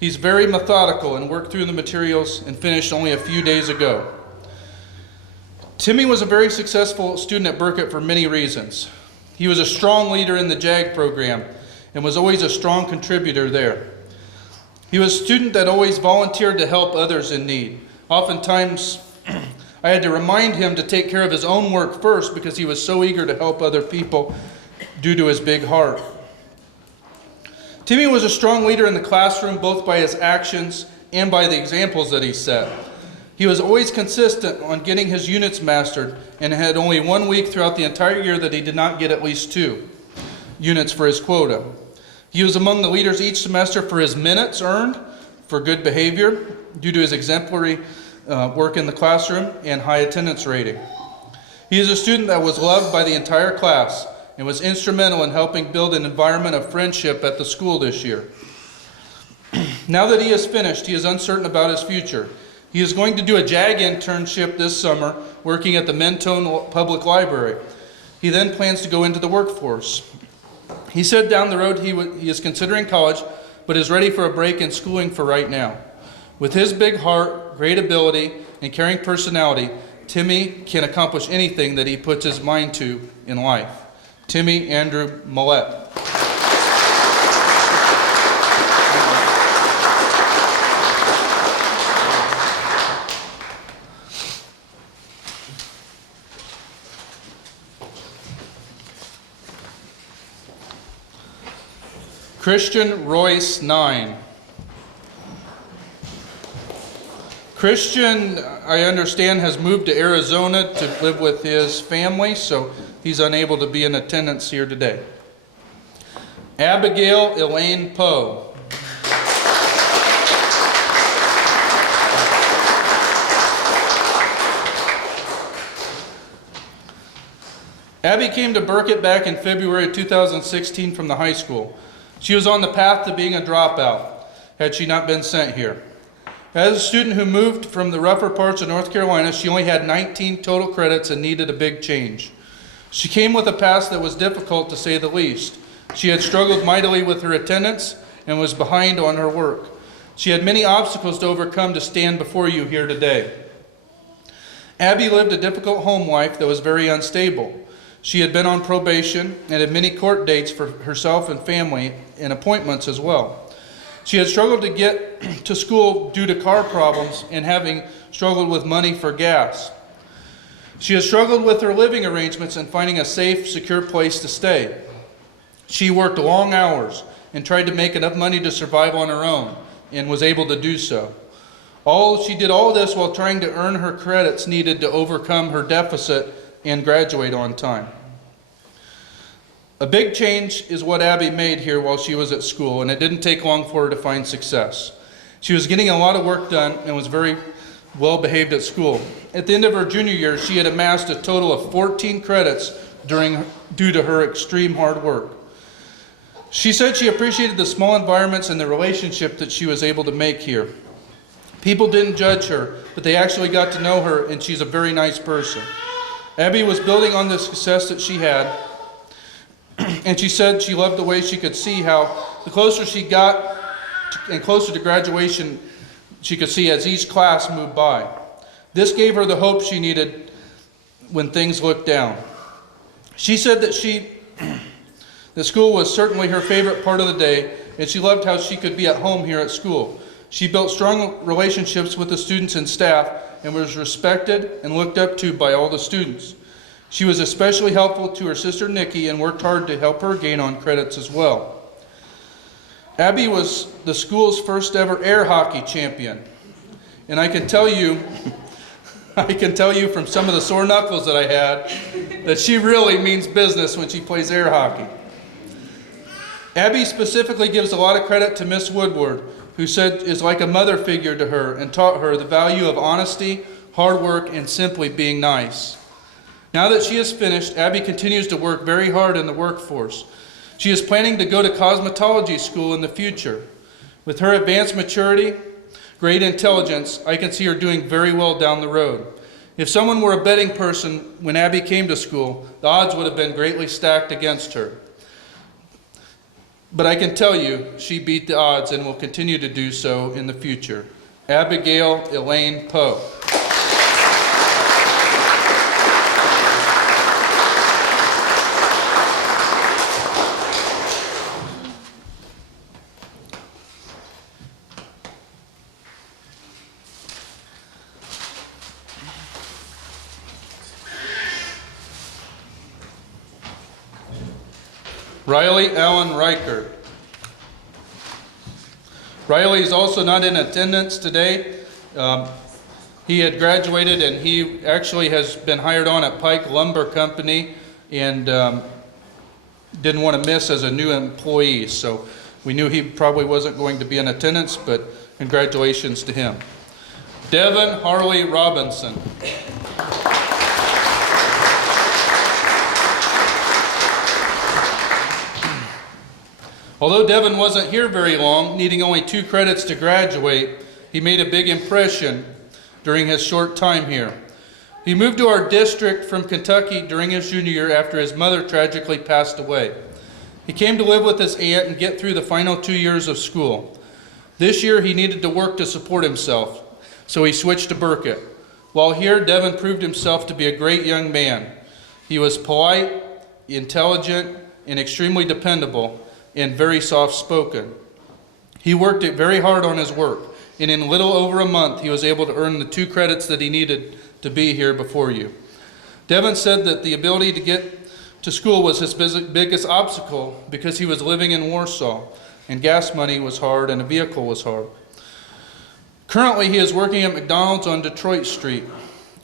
He's very methodical and worked through the materials and finished only a few days ago. Timmy was a very successful student at Burket for many reasons. He was a strong leader in the JAG program and was always a strong contributor there. He was a student that always volunteered to help others in need. Oftentimes, I had to remind him to take care of his own work first because he was so eager to help other people due to his big heart. Timmy was a strong leader in the classroom, both by his actions and by the examples that he set. He was always consistent on getting his units mastered and had only 1 week throughout the entire year that he did not get at least 2 units for his quota. He was among the leaders each semester for his minutes earned for good behavior due to his exemplary work in the classroom and high attendance rating. He is a student that was loved by the entire class and was instrumental in helping build an environment of friendship at the school this year. Now that he is finished, he is uncertain about his future. He is going to do a JAG internship this summer, working at the Mentone Public Library. He then plans to go into the workforce. He said down the road he is considering college, but is ready for a break in schooling for right now. With his big heart, great ability, and caring personality, Timmy can accomplish anything that he puts his mind to in life. Timmy Andrew Millette. Christian Royce 9. Christian, I understand, has moved to Arizona to live with his family, so he's unable to be in attendance here today. Abigail Elaine Poe. Abby came to Burket back in February 2016 from the high school. She was on the path to being a dropout had she not been sent here. As a student who moved from the rougher parts of North Carolina, she only had 19 total credits and needed a big change. She came with a past that was difficult to say the least. She had struggled mightily with her attendance and was behind on her work. She had many obstacles to overcome to stand before you here today. Abby lived a difficult home life that was very unstable. She had been on probation and had many court dates for herself and family and appointments as well. She had struggled to get to school due to car problems and having struggled with money for gas. She had struggled with her living arrangements and finding a safe, secure place to stay. She worked long hours and tried to make enough money to survive on her own and was able to do so. She did all this while trying to earn her credits needed to overcome her deficit and graduate on time. A big change is what Abby made here while she was at school, and it didn't take long for her to find success. She was getting a lot of work done and was very well behaved at school. At the end of her junior year, she had amassed a total of 14 credits due to her extreme hard work. She said she appreciated the small environments and the relationship that she was able to make here. People didn't judge her, but they actually got to know her, and she's a very nice person. Abby was building on the success that she had, and she said she loved the way she could see how the closer she got and closer to graduation, she could see as each class moved by. This gave her the hope she needed when things looked down. She said that school was certainly her favorite part of the day, and she loved how she could be at home here at school. She built strong relationships with the students and staff and was respected and looked up to by all the students. She was especially helpful to her sister Nikki and worked hard to help her gain on credits as well. Abby was the school's first ever air hockey champion. And I can tell you from some of the sore knuckles that I had that she really means business when she plays air hockey. Abby specifically gives a lot of credit to Miss Woodward, who said is like a mother figure to her and taught her the value of honesty, hard work, and simply being nice. Now that she is finished, Abby continues to work very hard in the workforce. She is planning to go to cosmetology school in the future. With her advanced maturity, great intelligence, I can see her doing very well down the road. If someone were a betting person when Abby came to school, the odds would have been greatly stacked against her. But I can tell you, she beat the odds and will continue to do so in the future. Abigail Elaine Poe. Riley Allen Riker. Riley is also not in attendance today. He had graduated and he actually has been hired on at Pike Lumber Company and didn't want to miss as a new employee. So we knew he probably wasn't going to be in attendance, but congratulations to him. Devin Harley Robinson. Although Devin wasn't here very long, needing only 2 credits to graduate, he made a big impression during his short time here. He moved to our district from Kentucky during his junior year after his mother tragically passed away. He came to live with his aunt and get through the final 2 years of school. This year he needed to work to support himself, so he switched to Burket. While here, Devin proved himself to be a great young man. He was polite, intelligent, and extremely dependable, and very soft-spoken. He worked very hard on his work, and in a little over a month, he was able to earn the 2 credits that he needed to be here before you. Devin said that the ability to get to school was his biggest obstacle because he was living in Warsaw, and gas money was hard and a vehicle was hard. Currently, he is working at McDonald's on Detroit Street.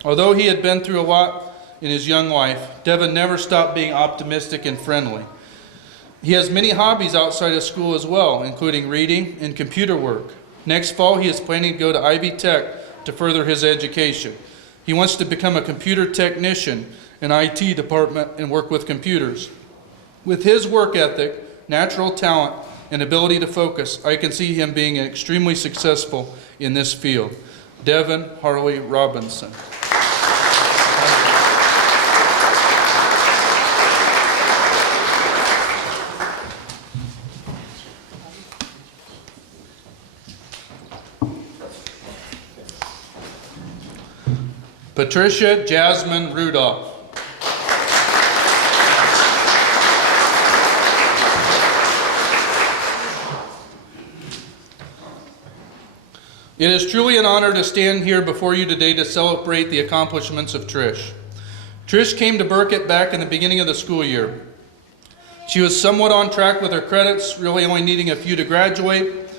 Although he had been through a lot in his young life, Devin never stopped being optimistic and friendly. He has many hobbies outside of school as well, including reading and computer work. Next fall, he is planning to go to Ivy Tech to further his education. He wants to become a computer technician in IT department and work with computers. With his work ethic, natural talent, and ability to focus, I can see him being extremely successful in this field. Devin Harley Robinson. Patricia Jasmine Rudolph. It is truly an honor to stand here before you today to celebrate the accomplishments of Trish. Trish came to Burket back in the beginning of the school year. She was somewhat on track with her credits, really only needing a few to graduate,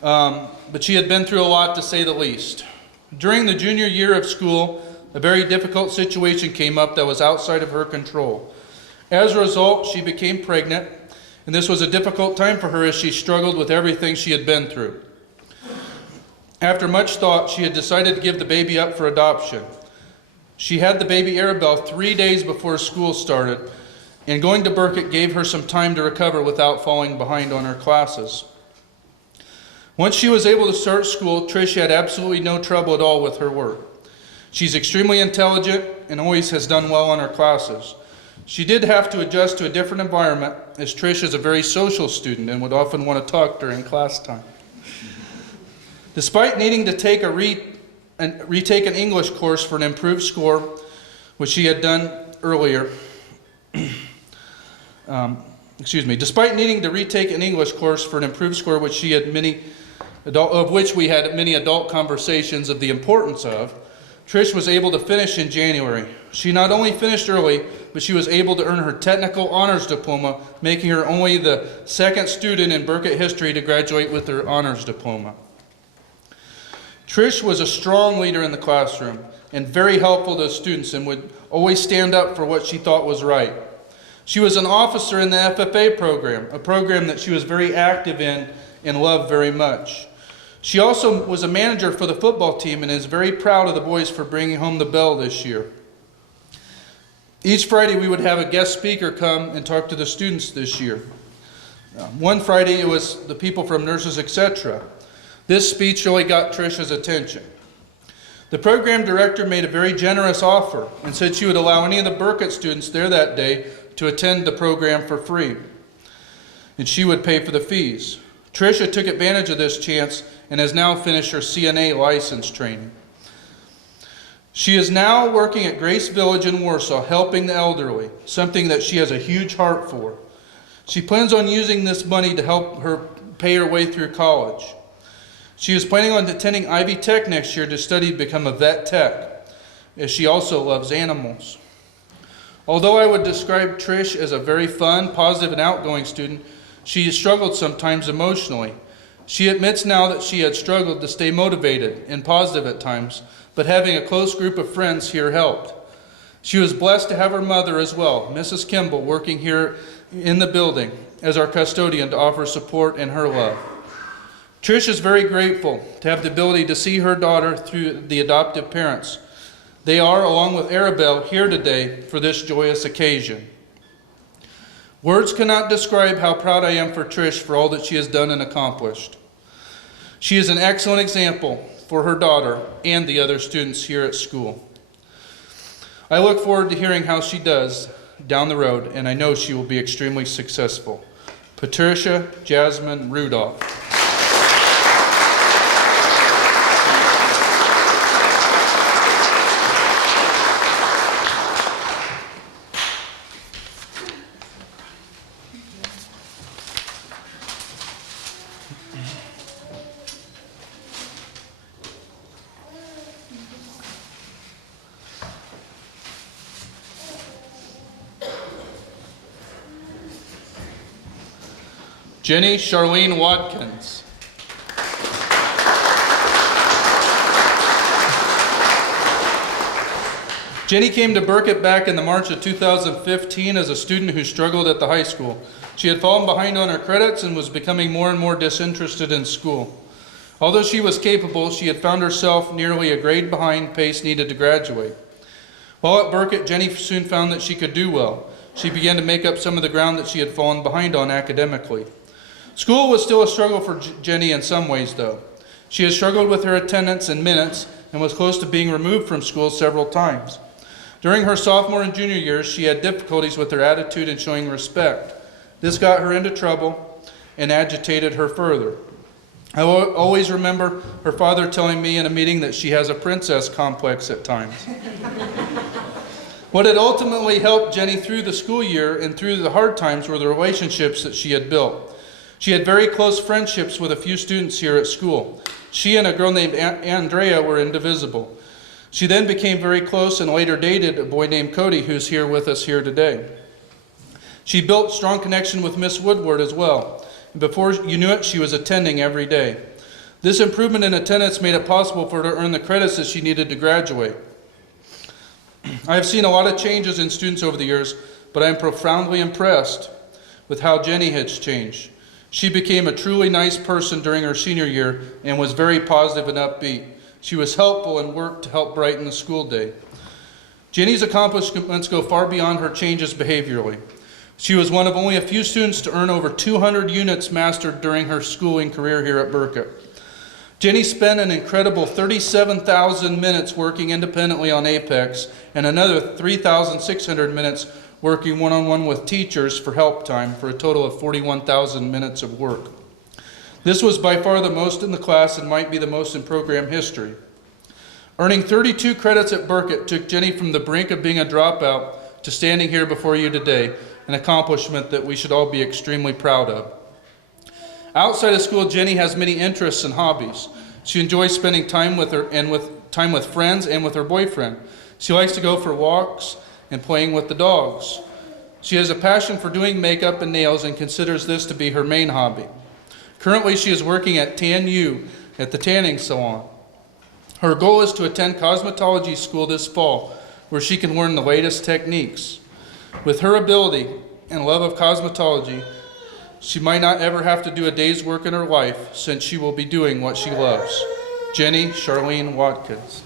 but she had been through a lot to say the least. During the junior year of school, a very difficult situation came up that was outside of her control. As a result, she became pregnant, and this was a difficult time for her as she struggled with everything she had been through. After much thought, she had decided to give the baby up for adoption. She had the baby Arabelle 3 days before school started, and going to Burket gave her some time to recover without falling behind on her classes. Once she was able to start school, Trish had absolutely no trouble at all with her work. She's extremely intelligent and always has done well on her classes. She did have to adjust to a different environment, as Trish is a very social student and would often want to talk during class time. Despite needing to take retake an English course for an improved score, which she had done earlier, despite needing to retake an English course for an improved score, which she had of which we had many adult conversations of the importance of, Trish was able to finish in January. She not only finished early, but she was able to earn her technical honors diploma, making her only the second student in Burket history to graduate with her honors diploma. Trish was a strong leader in the classroom and very helpful to students and would always stand up for what she thought was right. She was an officer in the FFA program, a program that she was very active in and loved very much. She also was a manager for the football team and is very proud of the boys for bringing home the bell this year. Each Friday we would have a guest speaker come and talk to the students this year. One Friday it was the people from Nurses Etc. This speech really got Trish's attention. The program director made a very generous offer and said she would allow any of the Burket students there that day to attend the program for free, and she would pay for the fees. Tricia took advantage of this chance and has now finished her CNA license training. She is now working at Grace Village in Warsaw, helping the elderly, something that she has a huge heart for. She plans on using this money to help her pay her way through college. She is planning on attending Ivy Tech next year to study to become a vet tech, as she also loves animals. Although I would describe Trish as a very fun, positive, and outgoing student, she has struggled sometimes emotionally. She admits now that she had struggled to stay motivated and positive at times, but having a close group of friends here helped. She was blessed to have her mother as well, Mrs. Kimball, working here in the building as our custodian to offer support and her love. Trish is very grateful to have the ability to see her daughter through the adoptive parents. They are, along with Arabelle, here today for this joyous occasion. Words cannot describe how proud I am for Trish for all that she has done and accomplished. She is an excellent example for her daughter and the other students here at school. I look forward to hearing how she does down the road, and I know she will be extremely successful. Patricia Jasmine Rudolph. Jenny Charlene Watkins. Jenny came to Burket back in the March of 2015 as a student who struggled at the high school. She had fallen behind on her credits and was becoming more and more disinterested in school. Although she was capable, she had found herself nearly a grade behind pace needed to graduate. While at Burket, Jenny soon found that she could do well. She began to make up some of the ground that she had fallen behind on academically. School was still a struggle for Jenny in some ways, though. She had struggled with her attendance and minutes and was close to being removed from school several times. During her sophomore and junior years, she had difficulties with her attitude and showing respect. This got her into trouble and agitated her further. I will always remember her father telling me in a meeting that she has a princess complex at times. What had ultimately helped Jenny through the school year and through the hard times were the relationships that she had built. She had very close friendships with a few students here at school. She and a girl named Andrea were indivisible. She then became very close and later dated a boy named Cody, who's here with us here today. She built strong connection with Miss Woodward as well. And before you knew it, she was attending every day. This improvement in attendance made it possible for her to earn the credits that she needed to graduate. I have seen a lot of changes in students over the years, but I am profoundly impressed with how Jenny has changed. She became a truly nice person during her senior year and was very positive and upbeat. She was helpful and worked to help brighten the school day. Jenny's accomplishments go far beyond her changes behaviorally. She was one of only a few students to earn over 200 units mastered during her schooling career here at Burket. Jenny spent an incredible 37,000 minutes working independently on Apex and another 3,600 minutes working one-on-one with teachers for help time for a total of 41,000 minutes of work. This was by far the most in the class and might be the most in program history. Earning 32 credits at Burket took Jenny from the brink of being a dropout to standing here before you today, an accomplishment that we should all be extremely proud of. Outside of school, Jenny has many interests and hobbies. She enjoys spending time with time with friends and with her boyfriend. She likes to go for walks and playing with the dogs. She has a passion for doing makeup and nails and considers this to be her main hobby. Currently, she is working at TNU at the tanning salon. Her goal is to attend cosmetology school this fall, where she can learn the latest techniques. With her ability and love of cosmetology, she might not ever have to do a day's work in her life, since she will be doing what she loves. Jenny Charlene Watkins.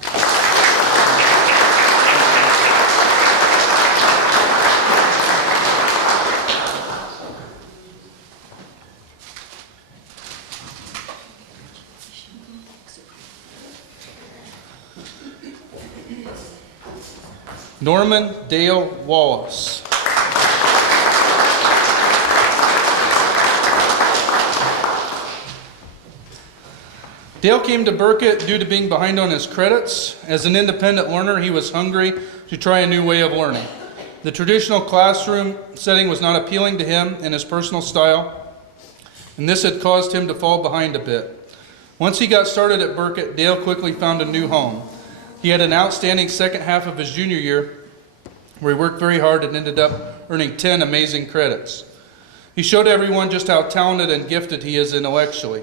Norman Dale Wallace. Dale came to Burket due to being behind on his credits. As an independent learner, he was hungry to try a new way of learning. The traditional classroom setting was not appealing to him and his personal style, and this had caused him to fall behind a bit. Once he got started at Burket, Dale quickly found a new home. He had an outstanding second half of his junior year, where he worked very hard and ended up earning 10 amazing credits. He showed everyone just how talented and gifted he is intellectually.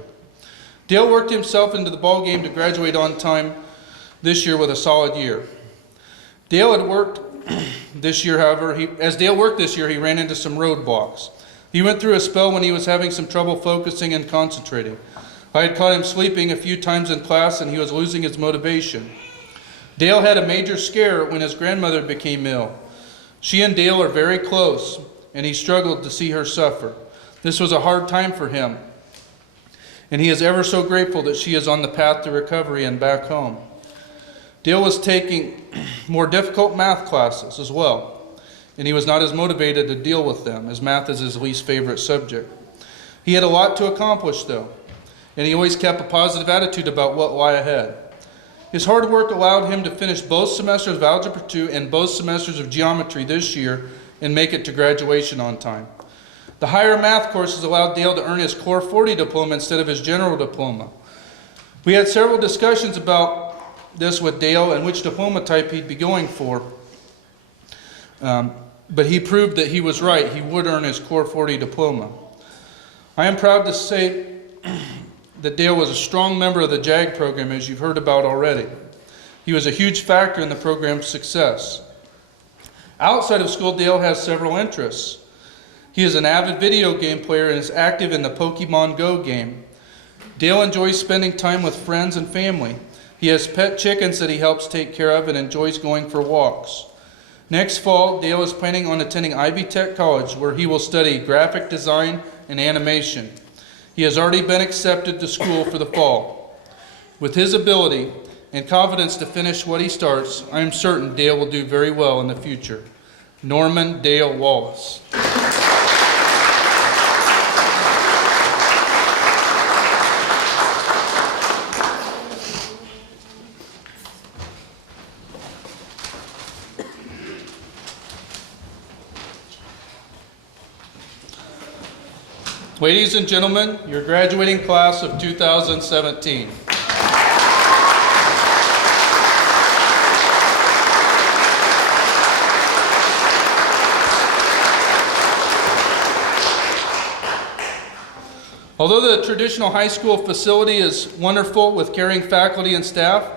Dale worked himself into the ball game to graduate on time this year with a solid year. Dale had worked this year, however, as Dale worked this year, he ran into some roadblocks. He went through a spell when he was having some trouble focusing and concentrating. I had caught him sleeping a few times in class and he was losing his motivation. Dale had a major scare when his grandmother became ill. She and Dale are very close, and he struggled to see her suffer. This was a hard time for him, and he is ever so grateful that she is on the path to recovery and back home. Dale was taking more difficult math classes as well, and he was not as motivated to deal with them, as math is his least favorite subject. He had a lot to accomplish, though, and he always kept a positive attitude about what lay ahead. His hard work allowed him to finish both semesters of Algebra 2 and both semesters of Geometry this year and make it to graduation on time. The higher math courses allowed Dale to earn his Core 40 diploma instead of his general diploma. We had several discussions about this with Dale and which diploma type he'd be going for, but he proved that he was right. He would earn his Core 40 diploma. I am proud to say that Dale was a strong member of the JAG program, as you've heard about already. He was a huge factor in the program's success. Outside of school, Dale has several interests. He is an avid video game player and is active in the Pokemon Go game. Dale enjoys spending time with friends and family. He has pet chickens that he helps take care of and enjoys going for walks. Next fall, Dale is planning on attending Ivy Tech College, where he will study graphic design and animation. He has already been accepted to school for the fall. With his ability and confidence to finish what he starts, I am certain Dale will do very well in the future. Norman Dale Wallace. Ladies and gentlemen, your graduating class of 2017. Although the traditional high school facility is wonderful with caring faculty and staff,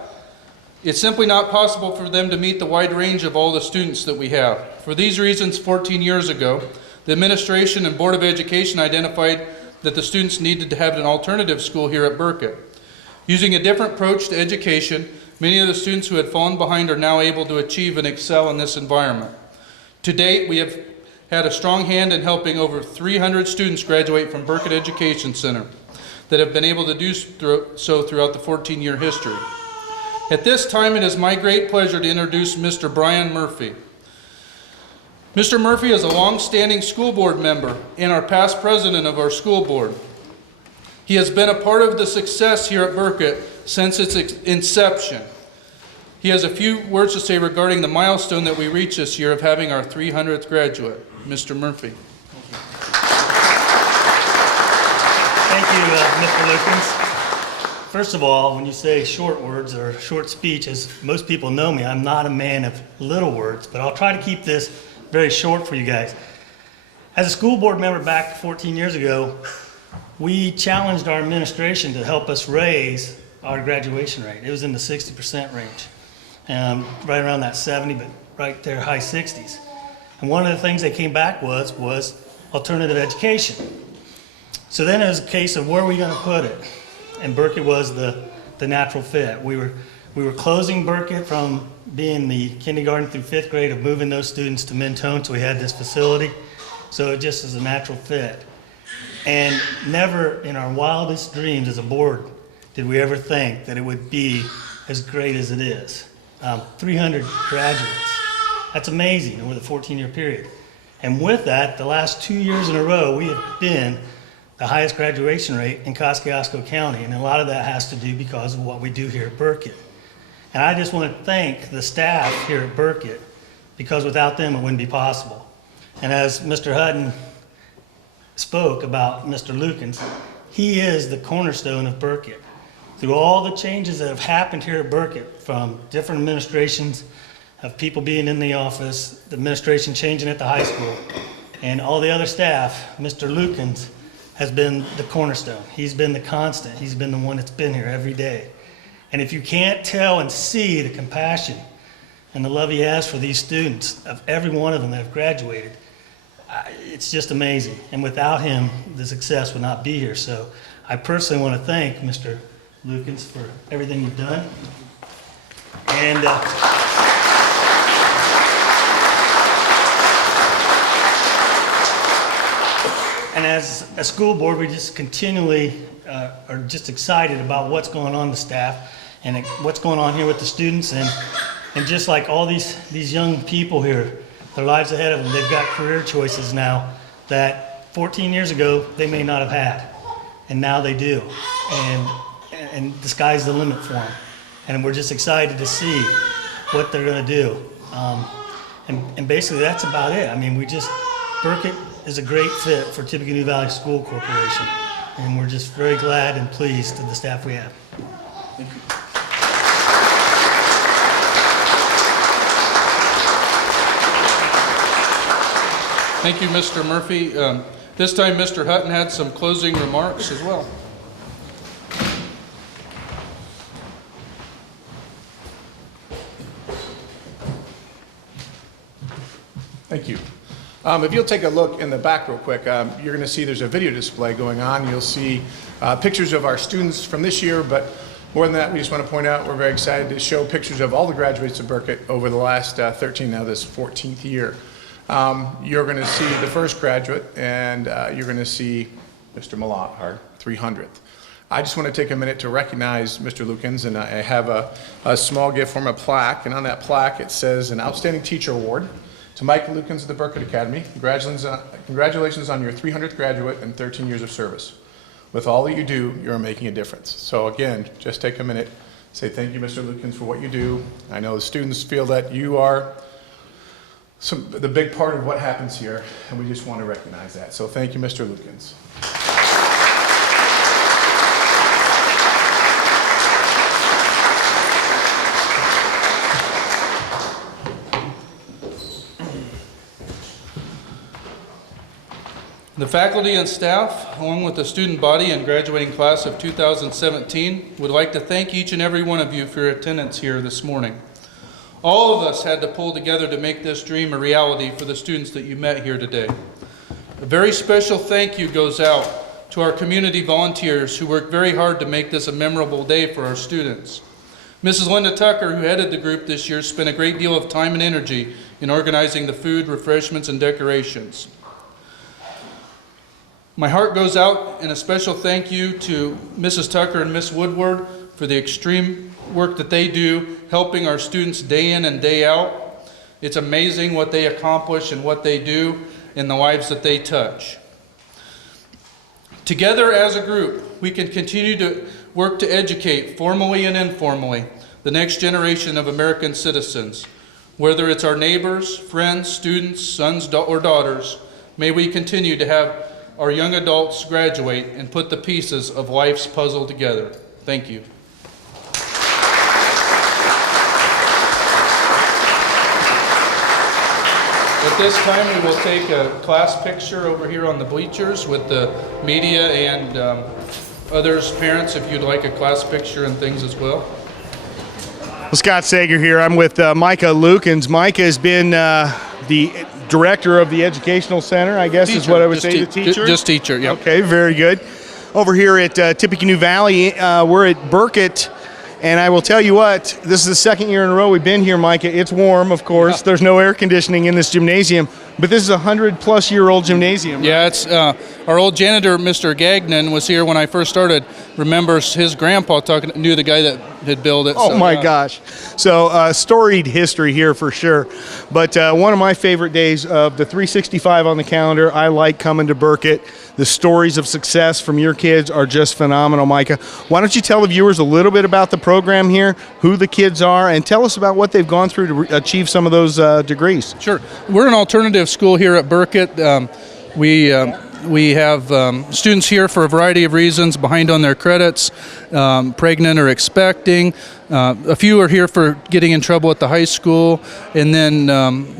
it's simply not possible for them to meet the wide range of all the students that we have. For these reasons, 14 years ago, the administration and Board of Education identified that the students needed to have an alternative school here at Burket. Using a different approach to education, many of the students who had fallen behind are now able to achieve and excel in this environment. To date, we have had a strong hand in helping over 300 students graduate from Burket Education Center that have been able to do so throughout the 14-year history. At this time, it is my great pleasure to introduce Mr. Brian Murphy. Mr. Murphy is a long-standing school board member and our past president of our school board. He has been a part of the success here at Burket since its inception. He has a few words to say regarding the milestone that we reached this year of having our 300th graduate. Mr. Murphy. Thank Mr. Lukens. First of all, when you say short words or short speech, as most people know me, I'm not a man of little words, but I'll try to keep this very short for you guys. As a school board member back 14 years ago, we challenged our administration to help us raise our graduation rate. It was in the 60% range, right around that 70, but right there, high 60s. And one of the things they came back was alternative education. So then it was a case of where are we going to put it? And Burket was the natural fit. We were closing Burket from being the kindergarten through 5th grade of moving those students to Mentone, so we had this facility. So it just is a natural fit. And never in our wildest dreams as a board did we ever think that it would be as great as it is. 300 graduates. That's amazing over the 14-year period. And with that, the last 2 years in a row, we have been the highest graduation rate in Kosciuszko County, and a lot of that has to do because of what we do here at Burket. And I just want to thank the staff here at Burket, because without them it wouldn't be possible. And as Mr. Hutton spoke about Mr. Lukens, he is the cornerstone of Burket. Through all the changes that have happened here at Burket, from different administrations, of people being in the office, the administration changing at the high school, and all the other staff, Mr. Lukens has been the cornerstone. He's been the constant. He's been the one that's been here every day. And if you can't tell and see the compassion and the love he has for these students, of every one of them that have graduated, it's just amazing. And without him, the success would not be here. So I personally want to thank Mr. Lukens for everything you've done. And And as a school board, we just continually are just excited about what's going on with the staff and what's going on here with the students. And just like all these young people here, their lives ahead of them, they've got career choices now that 14 years ago they may not have had. And now they do. And the sky's the limit for them. And we're just excited to see what they're going to do. And basically that's about it. I mean, Burket is a great fit for Tippecanoe Valley School Corporation, and we're just very glad and pleased to the staff we have. Thank you. Thank you, Mr. Murphy. This time, Mr. Hutton had some closing remarks as well. Thank you. If you'll take a look in the back real quick, you're going to see there's a video display going on. You'll see pictures of our students from this year, but more than that, we just want to point out we're very excited to show pictures of all the graduates of Burket over the last 13, now this 14th year. You're going to see the first graduate, and you're going to see Mr. Malott, our 300th. I just want to take a minute to recognize Mr. Lukens, and I have a small gift for him, a plaque, and on that plaque it says an Outstanding Teacher Award to Mike Lukens of the Burket Academy. Congratulations on your 300th graduate and 13 years of service. With all that you do, you're making a difference. So again, just take a minute, say thank you, Mr. Lukens, for what you do. I know the students feel that you are the big part of what happens here, and we just want to recognize that. So thank you, Mr. Lukens. The faculty and staff, along with the student body and graduating class of 2017, would like to thank each and every one of you for your attendance here this morning. All of us had to pull together to make this dream a reality for the students that you met here today. A very special thank you goes out to our community volunteers who worked very hard to make this a memorable day for our students. Mrs. Linda Tucker, who headed the group this year, spent a great deal of time and energy in organizing the food, refreshments, and decorations. My heart goes out in a special thank you to Mrs. Tucker and Miss Woodward for the extreme work that they do, helping our students day in and day out. It's amazing what they accomplish and what they do in the lives that they touch. Together as a group, we can continue to work to educate, formally and informally, the next generation of American citizens. Whether it's our neighbors, friends, students, sons or daughters, may we continue to have our young adults graduate and put the pieces of life's puzzle together. Thank you. At this time, we will take a class picture over here on the bleachers with the media and others, parents, if you'd like a class picture and things as well. Well, Scott Sager here. I'm with Micah Lukens. Micah has been the director of the Educational Center, I guess is what I would say, the teacher? Just teacher, yep. Okay, very good. Over here at Tippecanoe Valley, we're at Burket, and I will tell you what, this is the second year in a row we've been here, Micah. It's warm, of course. Yeah. There's no air conditioning in this gymnasium, but this is a 100-plus-year-old gymnasium. Yeah, it's our old janitor, Mr. Gagnon, was here when I first started. Remembers his grandpa knew the guy that had built it. Oh, so, my gosh. So storied history here for sure. But one of my favorite days of the 365 on the calendar, I like coming to Burket. The stories of success from your kids are just phenomenal, Micah. Why don't you tell the viewers a little bit about the program here, who the kids are, and tell us about what they've gone through to achieve some of those degrees. Sure. We're an alternative school here at Burket. We have students here for a variety of reasons, behind on their credits, pregnant or expecting. A few are here for getting in trouble at the high school, and then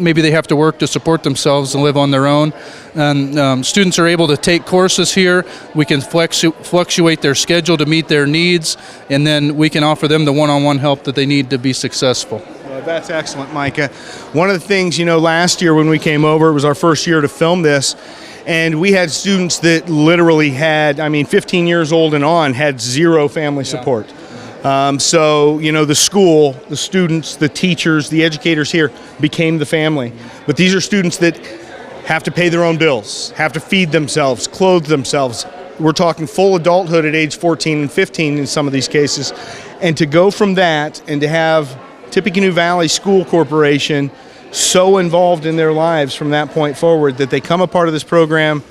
maybe they have to work to support themselves and live on their own. And students are able to take courses here. We can fluctuate their schedule to meet their needs, and then we can offer them the one-on-one help that they need to be successful. Well, that's excellent, Micah. One of the things, last year when we came over, it was our first year to film this, and we had students that literally had, 15 years old and on, had zero family support. So, the school, the students, the teachers, the educators here became the family. But these are students that have to pay their own bills, have to feed themselves, clothe themselves. We're talking full adulthood at age 14 and 15 in some of these cases. And to go from that and to have Tippecanoe Valley School Corporation so involved in their lives from that point forward that they come a part of this program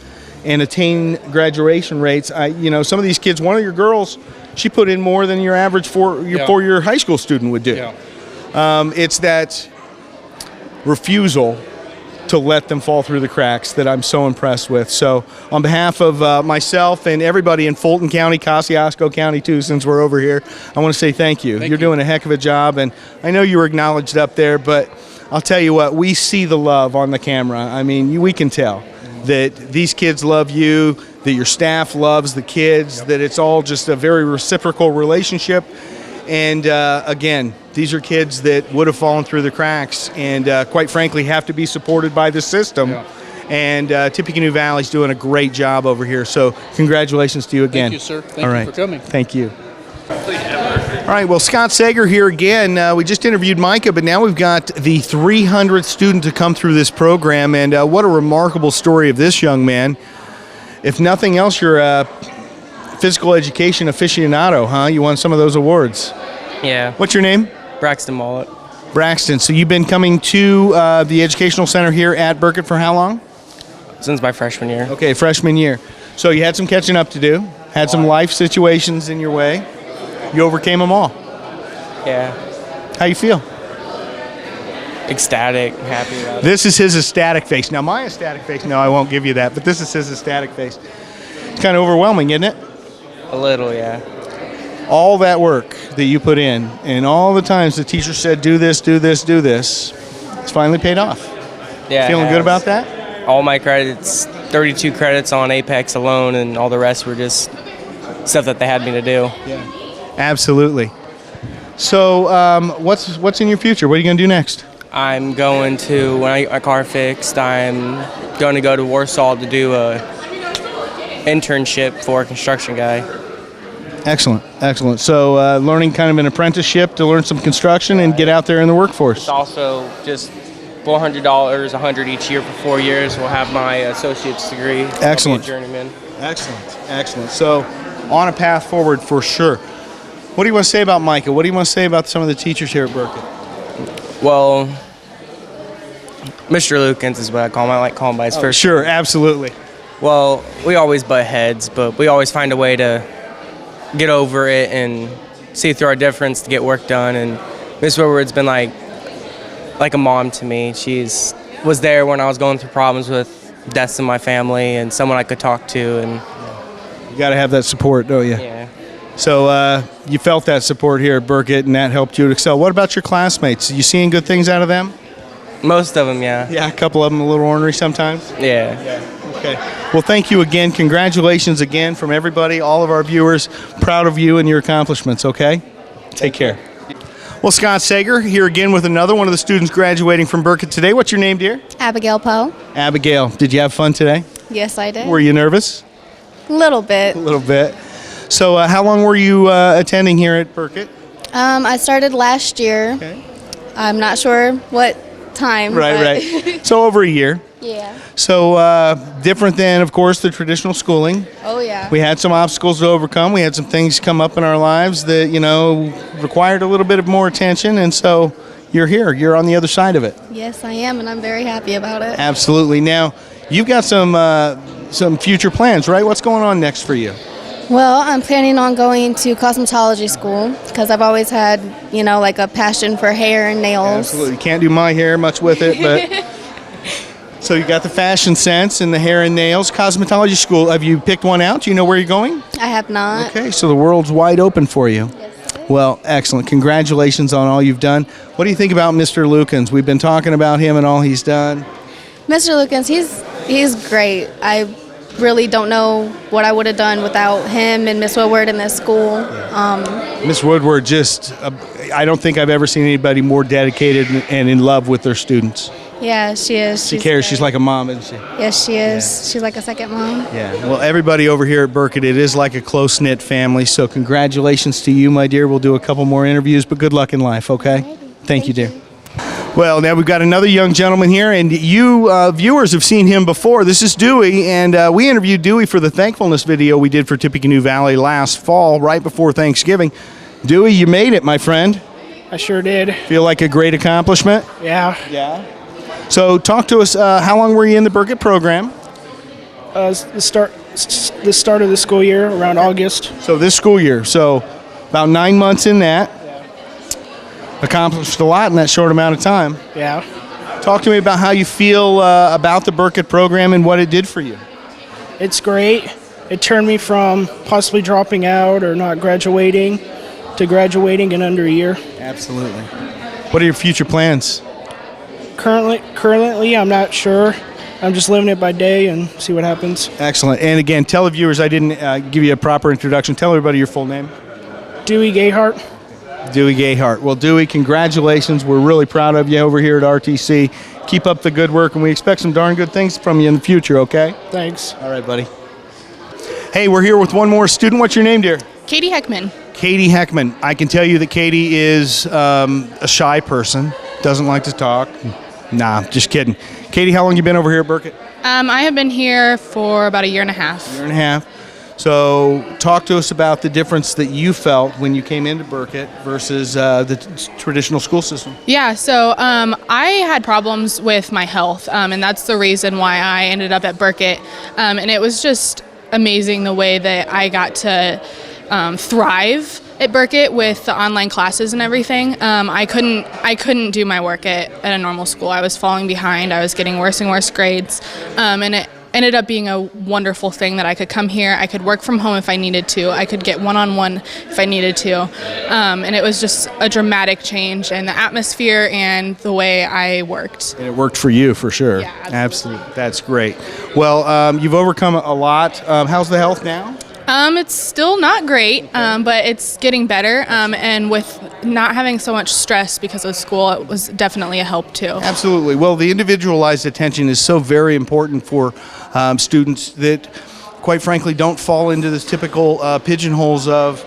and attain graduation rates. Some of these kids, one of your girls, she put in more than your average four-year high school student would do. Yeah. It's that refusal to let them fall through the cracks that I'm so impressed with. So on behalf of myself and everybody in Fulton County, Kosciuszko County too, since we're over here, I want to say thank you. You're doing a heck of a job, and I know you were acknowledged up there, but I'll tell you what, we see the love on the camera. We can tell that these kids love you, that your staff loves the kids, that it's all just a very reciprocal relationship. And again, these are kids that would have fallen through the cracks and quite frankly have to be supported by the system. Yeah. And Tippecanoe Valley's doing a great job over here. So congratulations to you again. Thank you, sir. Thank you for coming. Thank you. All right, well, Scott Sager here again. We just interviewed Micah, but now we've got the 300th student to come through this program, and what a remarkable story of this young man. If nothing else, you're a physical education aficionado, huh? You won some of those awards. Yeah. What's your name? Braxton Mullet. Braxton. So you've been coming to the Educational Center here at Burket for how long? Since my freshman year. Okay, freshman year. So you had some catching up to do, had some life situations in your way. You overcame them all. Yeah. How you feel? Ecstatic, happy about it. This is his ecstatic face. Now my ecstatic face, no, I won't give you that, but this is his ecstatic face. It's kind of overwhelming, isn't it? A little, yeah. All that work that you put in and all the times the teacher said, do this, do this, do this, it's finally paid off. Yeah. Feeling good about that? All my credits, 32 credits on Apex alone, and all the rest were just stuff that they had me to do. Yeah. Absolutely. So what's in your future? What are you going to do next? I'm going to, when I get my car fixed, I'm going to go to Warsaw to do a internship for a construction guy. Excellent, excellent. So learning kind of an apprenticeship to learn some construction and get out there in the workforce. It's also just $400, $100 each year for 4 years. We'll have my associate's degree. Excellent. I'll be a journeyman. Excellent, excellent. So on a path forward for sure. What do you want to say about Micah? What do you want to say about some of the teachers here at Burket? Well, Mr. Lukens is what I call him. I like calling him by his first. Sure, absolutely. Well, we always butt heads, but we always find a way to get over it and see through our difference to get work done. And Miss Woodward's been like a mom to me. Was there when I was going through problems with deaths in my family and someone I could talk to. And You got to have that support, don't you? yeah. So you felt that support here at Burket, and that helped you to excel. What about your classmates? You seeing good things out of them? Most of them, yeah. Yeah, a couple of them a little ornery sometimes. Yeah. Okay. Well, thank you again. Congratulations again from everybody, all of our viewers. Proud of you and your accomplishments, okay? Take care. Well, Scott Sager here again with another one of the students graduating from Burket today. What's your name, dear? Abigail Poe. Abigail. Did you have fun today? Yes, I did. Were you nervous? Little bit. A little bit. So how long were you attending here at Burket? I started last year. Okay. I'm not sure what time. Right. So over a year. Yeah. So different than, of course, the traditional schooling. Oh, yeah. We had some obstacles to overcome. We had some things come up in our lives that, required a little bit of more attention. And so you're here. You're on the other side of it. Yes, I am, and I'm very happy about it. Absolutely. Now, you've got some future plans, right? What's going on next for you? Well, I'm planning on going to cosmetology school because I've always had, like a passion for hair and nails. Absolutely. Can't do my hair much with it, but... So you got the fashion sense and the hair and nails. Cosmetology school, have you picked one out? Do you know where you're going? I have not. Okay, so the world's wide open for you. Yes, it is. Well, excellent. Congratulations on all you've done. What do you think about Mr. Lukens? We've been talking about him and all he's done. Mr. Lukens, he's great. I really don't know what I would have done without him and Miss Woodward in this school. Miss Woodward I don't think I've ever seen anybody more dedicated and in love with their students. Yeah, she is. She cares. She's like a mom, isn't she? Yes, she is. She's like a second mom. Yeah. Well, everybody over here at Burket, it is like a close-knit family. So congratulations to you, my dear. We'll do a couple more interviews, but good luck in life, okay? Thank you, dear. Well, now we've got another young gentleman here, and you viewers have seen him before. This is Dewey, and we interviewed Dewey for the thankfulness video we did for Tippecanoe Valley last fall, right before Thanksgiving. Dewey, you made it, my friend. I sure did. Feel like a great accomplishment? Yeah. Yeah. So talk to us, how long were you in the Burket program? The start of the school year, around August. So this school year, so about 9 months in that. Accomplished a lot in that short amount of time. Yeah. Talk to me about how you feel about the Burket program and what it did for you. It's great. It turned me from possibly dropping out or not graduating to graduating in under a year. Absolutely. What are your future plans? Currently, I'm not sure. I'm just living it by day and see what happens. Excellent. And again, tell the viewers I didn't give you a proper introduction. Tell everybody your full name. Dewey Gayhart. Dewey Gayhart. Well, Dewey, congratulations. We're really proud of you over here at RTC. Keep up the good work, and we expect some darn good things from you in the future, okay? Thanks. All right, buddy. Hey, we're here with one more student. What's your name, dear? Katie Heckman. Katie Heckman. I can tell you that Katie is a shy person, doesn't like to talk. Nah, just kidding. Katie, how long you been over here at Burket? I have been here for about a year and a half. Year and a half. So talk to us about the difference that you felt when you came into Burket versus the traditional school system. Yeah, so I had problems with my health, and that's the reason why I ended up at Burket. And it was just amazing the way that I got to thrive at Burket with the online classes and everything. I couldn't do my work at a normal school. I was falling behind. I was getting worse and worse grades, and it ended up being a wonderful thing that I could come here. I could work from home if I needed to. I could get one-on-one if I needed to, and it was just a dramatic change in the atmosphere and the way I worked. And it worked for you, for sure. Yeah, absolutely. That's great. Well, you've overcome a lot. How's the health now? It's still not great, but it's getting better. And with not having so much stress because of school, it was definitely a help too. Absolutely. Well, the individualized attention is so very important for students that, quite frankly, don't fall into this typical pigeonholes of,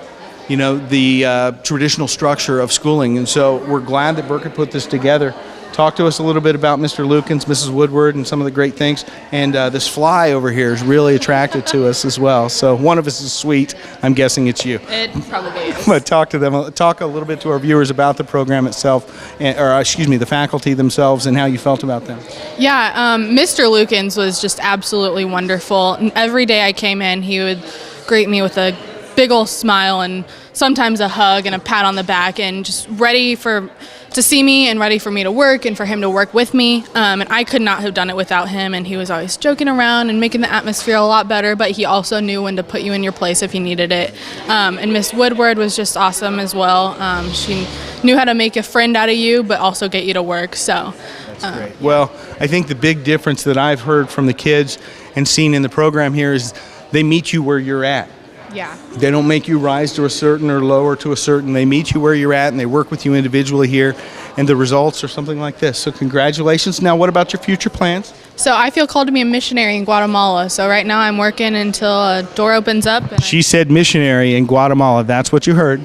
the traditional structure of schooling. And so we're glad that Burket put this together. Talk to us a little bit about Mr. Lukens, Mrs. Woodward, and some of the great things. And this fly over here is really attracted to us as well. So one of us is sweet. I'm guessing it's you. It probably is. But talk to them. Talk a little bit to our viewers about the program itself, the faculty themselves, and how you felt about them. Yeah, Mr. Lukens was just absolutely wonderful. And every day I came in, he would greet me with a big old smile and sometimes a hug and a pat on the back, and just ready for to see me and ready for me to work and for him to work with me. And I could not have done it without him. And he was always joking around and making the atmosphere a lot better, but he also knew when to put you in your place if you needed it. And Miss Woodward was just awesome as well. She knew how to make a friend out of you, but also get you to work. So, Great. Well, I think the big difference that I've heard from the kids and seen in the program here is they meet you where you're at. yeah. They don't make you rise to a certain or lower to a certain. They meet you where you're at, and they work with you individually here, and the results are something like this. So congratulations. Now, what about your future plans? So I feel called to be a missionary in Guatemala. So right now I'm working until a door opens up. And She said missionary in Guatemala. That's what you heard.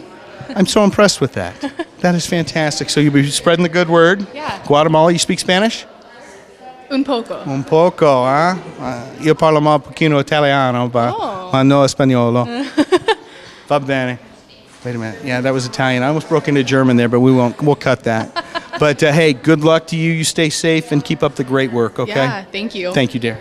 I'm so impressed with that. That is fantastic. So you'll be spreading the good word. Yeah. Guatemala, you speak Spanish? Un poco. Un poco, ah? Io parlo un pochino italiano, ma no espagnolo. Va bene. Wait a minute. Yeah, that was Italian. I almost broke into German there, but we'll cut that. But hey, good luck to you. You stay safe and keep up the great work, okay? Yeah, thank you. Thank you, dear.